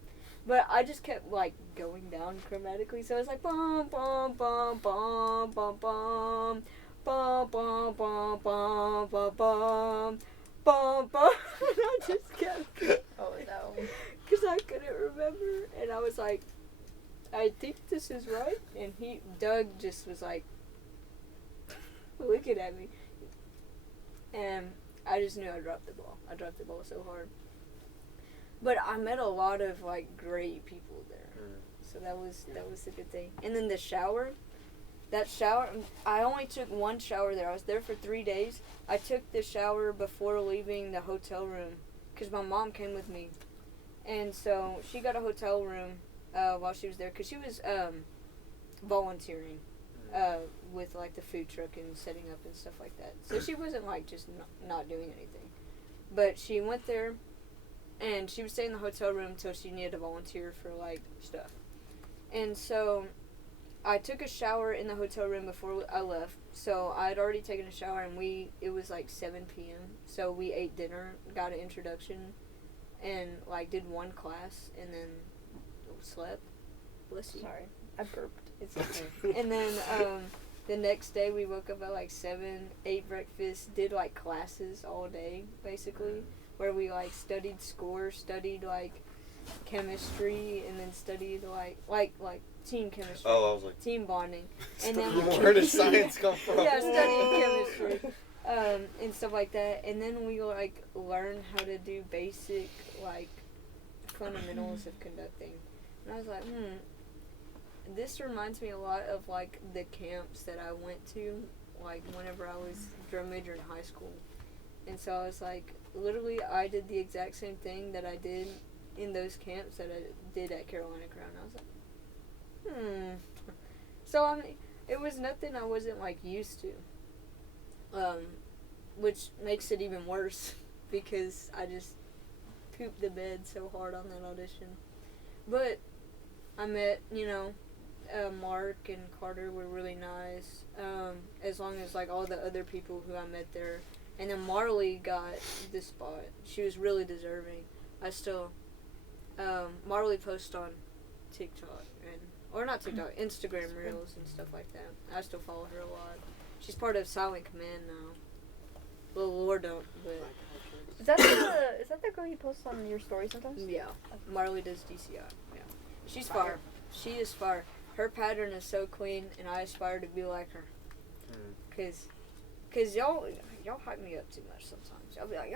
But I just kept like going down chromatically, so it's like bum bum bum bum bum bum bum bum bum bum bum bum bum bum. And I just kept. Oh no. Because I couldn't remember, and I was like, I think this is right, and Doug just was like looking at me, and I just knew I dropped the ball. I dropped the ball so hard. But I met a lot of like great people there, so that was a good thing. And then the shower, I only took 1 shower there. I was there for 3 days. I took the shower before leaving the hotel room, because my mom came with me, and so she got a hotel room while she was there, because she was volunteering with like the food truck and setting up and stuff like that. So she wasn't like just not doing anything, but she went there. And she would stay in the hotel room until she needed to volunteer for, like, stuff. And so I took a shower in the hotel room before I left. So I had already taken a shower, and it was, like, 7 p.m. So we ate dinner, got an introduction, and, like, did 1 class, and then slept. Bless you. Sorry, I burped. It's okay. And then the next day we woke up at, like, 7, ate breakfast, did, like, classes all day, basically. Where we like studied scores, studied like chemistry, and then studied like team chemistry. Oh, I was like team bonding. And then where does science come from? Yeah, studying chemistry, and stuff like that. And then we like learned how to do basic like fundamentals of conducting. And I was like, this reminds me a lot of like the camps that I went to, like whenever I was drum major in high school. And so I was like, literally, I did the exact same thing that I did in those camps that I did at Carolina Crown. I was like, So I mean, it was nothing I wasn't like used to, which makes it even worse because I just pooped the bed so hard on that audition. But I met, Mark and Carter were really nice, as long as like all the other people who I met there. And then Marley got the spot. She was really deserving. I still, Marley posts on TikTok, or not TikTok, Instagram Reels and stuff like that. I still follow her a lot. She's part of Silent Command now. Well, Lord don't, but... Is that the girl you post on your story sometimes? Yeah. Marley does DCI. Yeah. She's fire. She is fire. Her pattern is so clean, and I aspire to be like her. Cause y'all hype me up too much sometimes. I'll be like,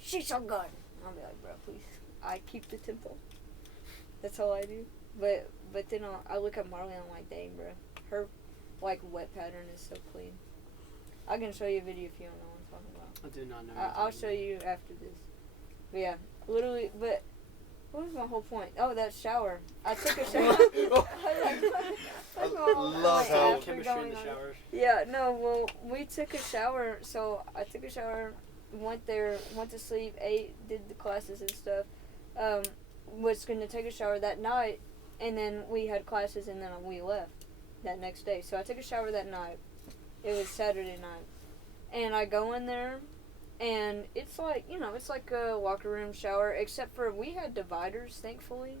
she's so good. I'll be like, bro, please. I keep the tempo. That's all I do. But then I look at Marley and I'm like, dang, bro. Her, like, wet pattern is so clean. I can show you a video if you don't know what I'm talking about. I do not know. I'll show you after this. But yeah, literally, but what was my whole point? Oh, that shower. I took a shower. Love how chemistry in the shower. Yeah, no, well, we took a shower, so I took a shower, went there, went to sleep, ate, did the classes and stuff, was going to take a shower that night, and then we had classes, and then we left that next day. So I took a shower that night. It was Saturday night. And I go in there, and it's like, it's like a locker room shower, except for we had dividers, thankfully.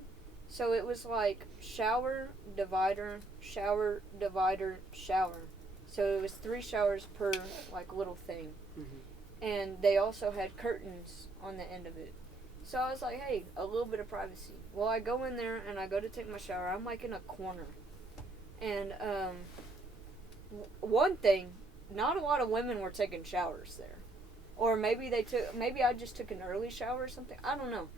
So it was like shower, divider, shower, divider, shower. So it was 3 showers per, like, little thing. Mm-hmm. And they also had curtains on the end of it. So I was like, hey, a little bit of privacy. Well, I go in there, and I go to take my shower. I'm, like, in a corner. And, one thing, not a lot of women were taking showers there. Or maybe I just took an early shower or something. I don't know.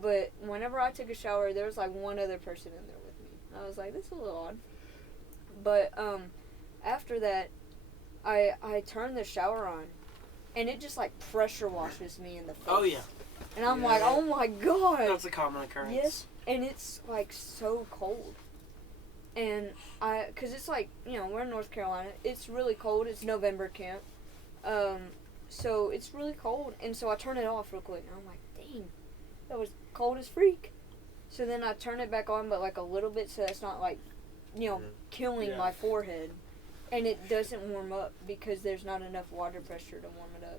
But whenever I took a shower, there was like one other person in there with me. I was like, this is a little odd. But after that, I turned the shower on, and it just like pressure washes me in the face. Oh yeah. And I'm like, oh my god. That's a common occurrence. Yes, and it's like so cold. And cause it's like, we're in North Carolina. It's really cold. It's November camp. So it's really cold. And so I turn it off real quick. And I'm like, dang, that was cold as freak. So then I turn it back on, but like a little bit so that's not like, killing my forehead. And it doesn't warm up because there's not enough water pressure to warm it up.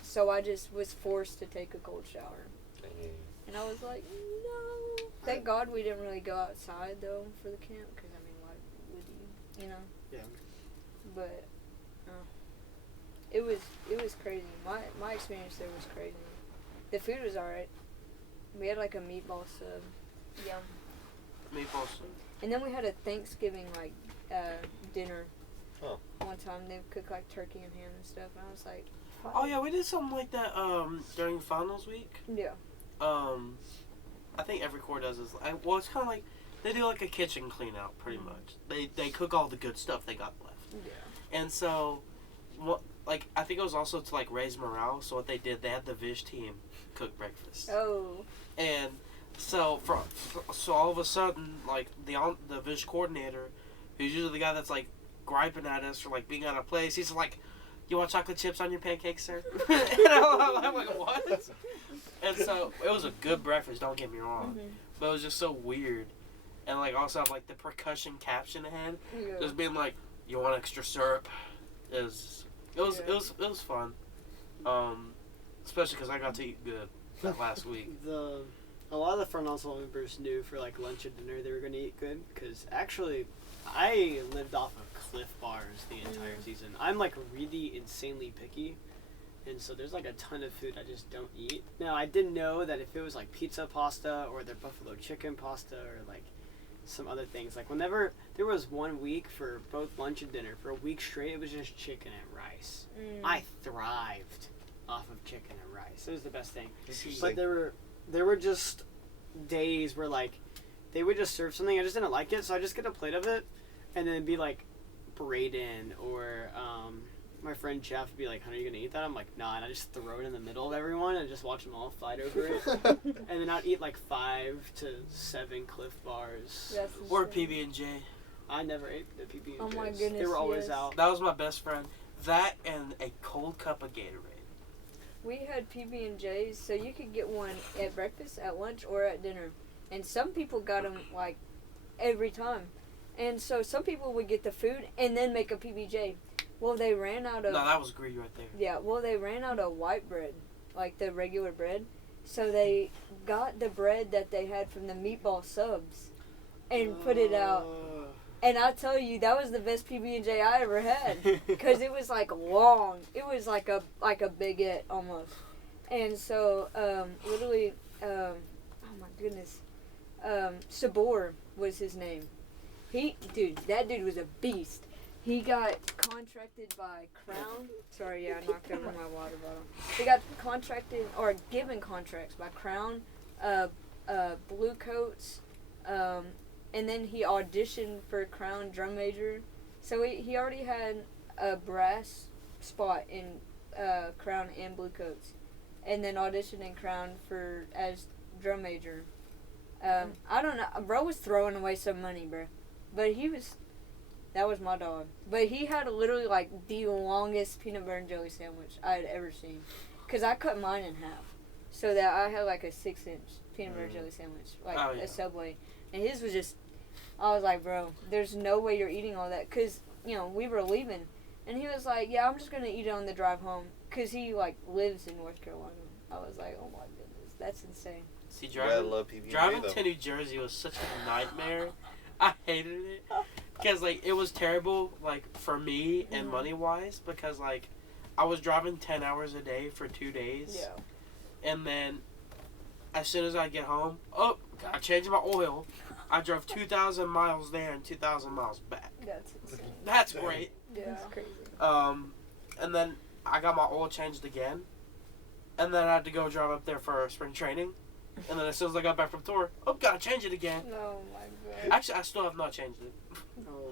So I just was forced to take a cold shower. And I was like, no. Thank God we didn't really go outside, though, for the camp. Because, I mean, why would you, Yeah. But, it was crazy. My experience there was crazy. The food was alright. We had, like, a meatball sub. Yum. Meatball sub. And then we had a Thanksgiving, like, dinner. Oh. One time they cooked, like, turkey and ham and stuff. And I was like, oh, yeah, we did something like that during finals week. Yeah. I think every corps does this. Well, it's kind of like they do like a kitchen clean out, pretty much. They cook all the good stuff they got left. Yeah. And so, I think it was also to like raise morale. So what they did, they had the Vish team cook breakfast. Oh. And so so all of a sudden, like the Vish coordinator, who's usually the guy that's like griping at us for like being out of place, he's like, "You want chocolate chips on your pancakes, sir?" And I'm like, what? And so it was a good breakfast, don't get me wrong, but it was just so weird. And like also have like the percussion caption ahead, just being like, "You want extra syrup?" It was fun, especially because I got to eat good that last week. A lot of the front ensemble members knew for like lunch and dinner they were going to eat good because actually I lived off of Cliff Bars the entire season. I'm like really insanely picky, and so there's like a ton of food I just don't eat. Now I didn't know that if it was like pizza pasta or their buffalo chicken pasta or like some other things, like whenever there was 1 week for both lunch and dinner for a week straight, it was just chicken and rice. I thrived off of chicken and rice. It was the best thing. But there were just days where like they would just serve something. I just didn't like it, so I just get a plate of it, and then it'd be like Braden or my friend Jeff would be like, "Hunter, are you gonna eat that?" I'm like, "Nah," and I just throw it in the middle of everyone and just watch them all fight over it. And then I'd eat like 5 to 7 Cliff Bars. That's Or insane. PB&J. I never ate the PB&Js. Oh my goodness, They were always yes. out. That was my best friend. That and a cold cup of Gatorade. We had PB&Js, so you could get one at breakfast, at lunch, or at dinner. And some people got them, like, every time. And so some people would get the food and then make a PB&J. Well, they ran out of... No, that was greedy right there. Yeah, well, they ran out of white bread, like the regular bread. So they got the bread that they had from the meatball subs and put it out. And I tell you, that was the best PB&J I ever had, because it was like long. It was like a baguette almost. And so, literally, oh my goodness, Sabor was his name. That dude was a beast. He got contracted by Crown. Sorry, yeah, I knocked over my water bottle. He got contracted or given contracts by Crown, Blue Coats. And then he auditioned for Crown drum major. So he already had a brass spot in Crown and Blue Coats. And then auditioned in Crown as drum major. I don't know. Bro was throwing away some money, bro. But that was my dog. But he had literally like the longest peanut butter and jelly sandwich I had ever seen. Because I cut mine in half. So that I had like a 6-inch peanut butter and jelly sandwich. Like a Subway. And his was just... I was like, bro, there's no way you're eating all that. Because, we were leaving. And he was like, yeah, I'm just going to eat it on the drive home. Because he, like, lives in North Carolina. I was like, oh, my goodness. That's insane. See, I love PB&J, driving though. to New Jersey was such a nightmare. I hated it. Because, like, it was terrible, like, for me and money-wise. Because, like, I was driving 10 hours a day for 2 days. Yeah. And then, as soon as I get home, gotta change my oil. I drove 2,000 miles there and 2,000 miles back. That's insane. That's great. Yeah. That's crazy. And then I got my oil changed again. And then I had to go drive up there for spring training. And then as soon as I got back from tour, gotta change it again. Oh, my God. Actually, I still have not changed it.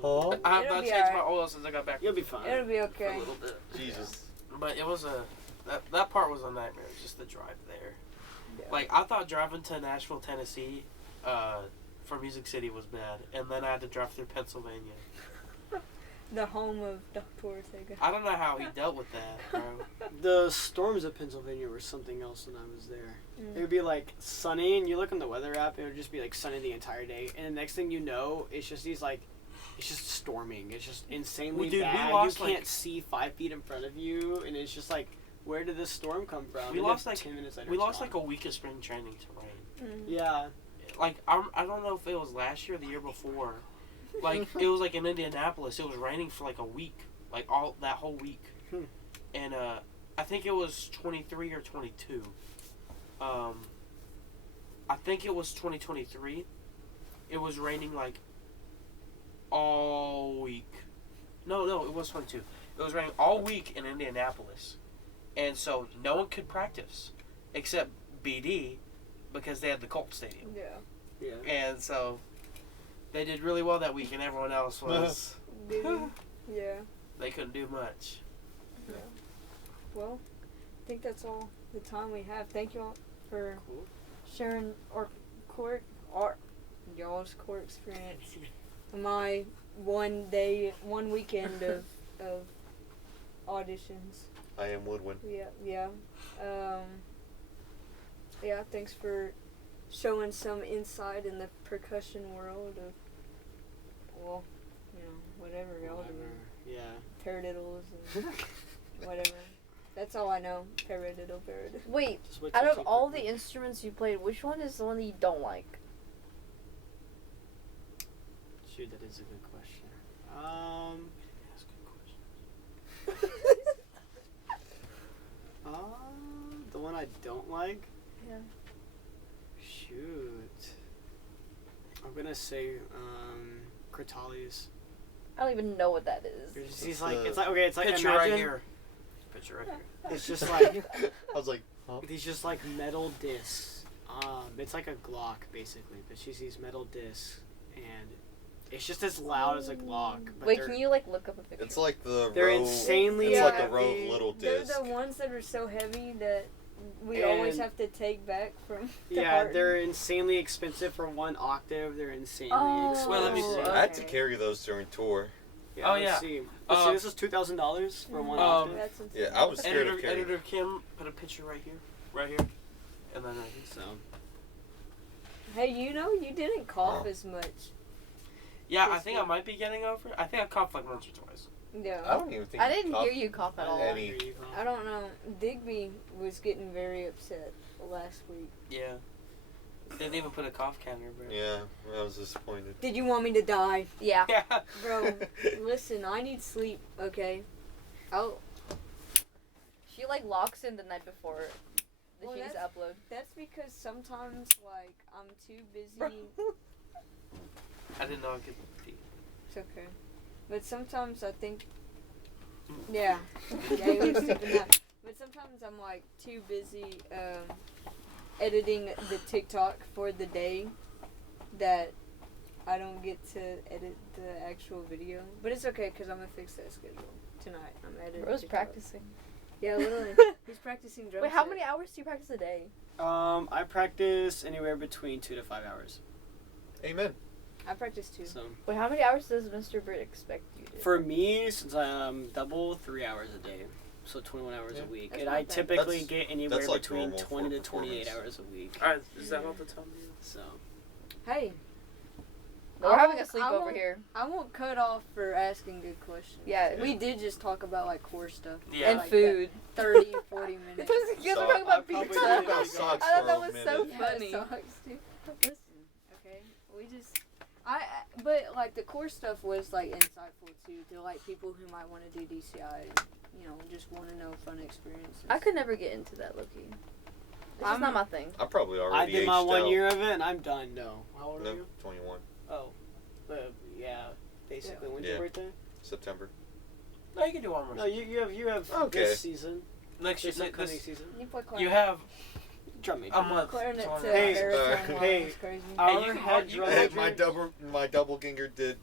Oh. I have It'll not be changed alright. my oil since I got back. You'll be fine. It'll be For okay. a little bit. Jesus. But it was that part was a nightmare, just the drive there. Yeah. Like, I thought driving to Nashville, Tennessee, for Music City was bad. And then I had to drive through Pennsylvania. The home of Dr. Ortega. I don't know how he dealt with that, bro. The storms of Pennsylvania were something else when I was there. It would be like sunny, and you look on the weather app, and it would just be like sunny the entire day. And the next thing you know, it's just it's just storming. It's just insanely Dude, we bad. lost, You can't like- see 5 feet in front of you, and it's just like, where did this storm come from? We And lost, then like- 10 minutes later, We it's lost gone. like a week of spring training to rain. Yeah. Like, I don't know if it was last year or the year before. Like, it was like in Indianapolis. It was raining for like a week. Like, that whole week. And, I think it was 23 or 22. I think it was 2023. It was raining like all week. No, it was 22. It was raining all week in Indianapolis. And so no one could practice except BD because they had the Colts Stadium. Yeah. Yeah. And so they did really well that week and everyone else was Yeah. they couldn't do much. Well, I think that's all the time we have. Thank you all for Cool. sharing y'all's core experience. My one weekend of auditions. I am Woodwin. Yeah. Yeah, thanks for showing some insight in the percussion world of, well, whatever y'all do. Yeah. Paradiddles and whatever. That's all I know. Paradiddle. Wait, Just wait out till of you all quickly. the instruments you played, which one is the one that you don't like? Shoot, that is a good question. That's a good question. The one I don't like? Yeah. Shoot. I'm gonna say, Critales. I don't even know what that is. He's like, it's like, okay, it's like, Picture imagine, right here. Picture right here. it's just like, I was like, huh? these just like metal discs It's like a Glock basically, but she's these metal discs, and it's just as loud as a Glock. But Wait, can you like look up a picture? It's like the They're Rove. insanely It's like the heavy. Rove little They're disc. the ones that are so heavy that we And- always have to take back from the Yeah, heart. they're insanely expensive for 1 octave. They're insanely Oh, expensive. Well, let me see. I had to okay. carry those during tour. Yeah, Oh, let's yeah. see. Let's see, this is $2,000 for 1 octave. That's insane. Yeah, I was scared of carrying. Editor Kim put a picture right here, and then right here. So, Hey, you know, you didn't cough as much. Yeah, I This think I week. might be getting over it. I think I coughed like once or twice. No. I don't even think I didn't cough- hear you cough at all. Any- I don't know. Digby was getting very upset last week. Yeah. They didn't even put a cough counter, bro. Yeah, I was disappointed. Did you want me to die? Yeah. Yeah. Bro, listen, I need sleep, okay? Oh, She like locks in the night before the Well, she's that's- upload. that's because sometimes, like, I'm too busy. I didn't know I could pee. It's okay. But sometimes I think, yeah, you was thinking that. But sometimes I'm like too busy editing the TikTok for the day that I don't get to edit the actual video. But it's okay because I'm gonna fix that schedule tonight. I'm editing. Bro's TikTok. practicing. Yeah, literally. He's practicing drum Wait, how set. many hours do you practice a day? I practice anywhere between 2 to 5 hours. Amen. I practice too. So, Wait, how many hours does Mr. Britt expect you to? for me, since I'm double, 3 hours a day. So 21 hours Yeah. a week. That's And not I bad. typically That's- get anywhere that's, like, between normal for 20 to 28 performance. hours a week. Alright, is that all the time? So, Hey, We're having a I sleepover won't- here. I won't cut off for asking good questions. Yeah. We did just talk about like core stuff. Yeah. And Like food. that 30, 40 minutes. You guys So, were talking about I probably pizza. did Talk about I socks I thought for that a was minute. so Yeah, funny. sucks, dude. Listen, okay, we just, but like the core stuff was like insightful too to like people who might want to do DCI, and, you know, just want to know fun experiences. I could never get into that, Loki. It's just I'm- not my thing. I probably I already did my aged 1 out. year of it and I'm done. No. How old are No, you? 21. Oh. Yeah, basically. When's Yeah. your birthday? September. No, you can do one more. No, you have Okay. this season. Next year, This upcoming this, season. You play you clarinet. have Drum major. a month. Clarinet to to learn. Hey, baritone hey, line is crazy. Hey, Our you can- head you drum can- major. My doppelganger did.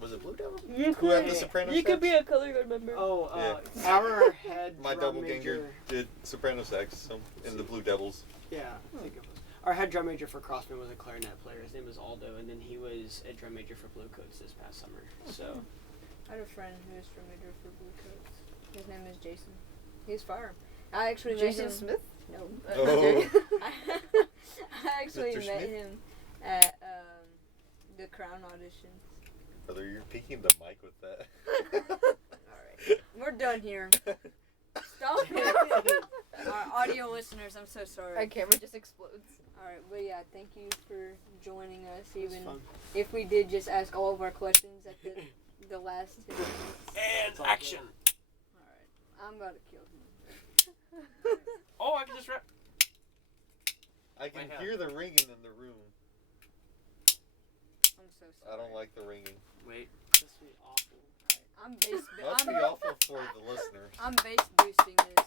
Was it Blue Devil? You Who had the could- soprano You could be sax? a color guard member. Oh, Yeah. our head My drum doppelganger major. did soprano sax in the Blue Devils. Yeah, I think it was. Our head drum major for Crossman was a clarinet player. His name was Aldo, and then he was a drum major for Blue Coats this past summer. So, I had a friend who was from major for Blue Coats. His name is Jason. He's fire. I actually met Jason him. Smith? No. Oh. I actually Mr. met Smith? him at the Crown audition. Brother, you're peeking the mic with that. Alright. We're done here. Stop it. Our audio listeners, I'm so sorry. Our camera just explodes. Alright, but yeah, thank you for joining us, it was even fun. if we did just ask all of our questions at the last 2 minutes. And action. Alright, I'm about to kill him. Oh, I can just rap. I can Wait, how? hear the ringing in the room. I'm so sorry. I don't like the ringing. Wait. This would be awful. I'm bass. Must be awful for the listeners. I'm bass boosting this.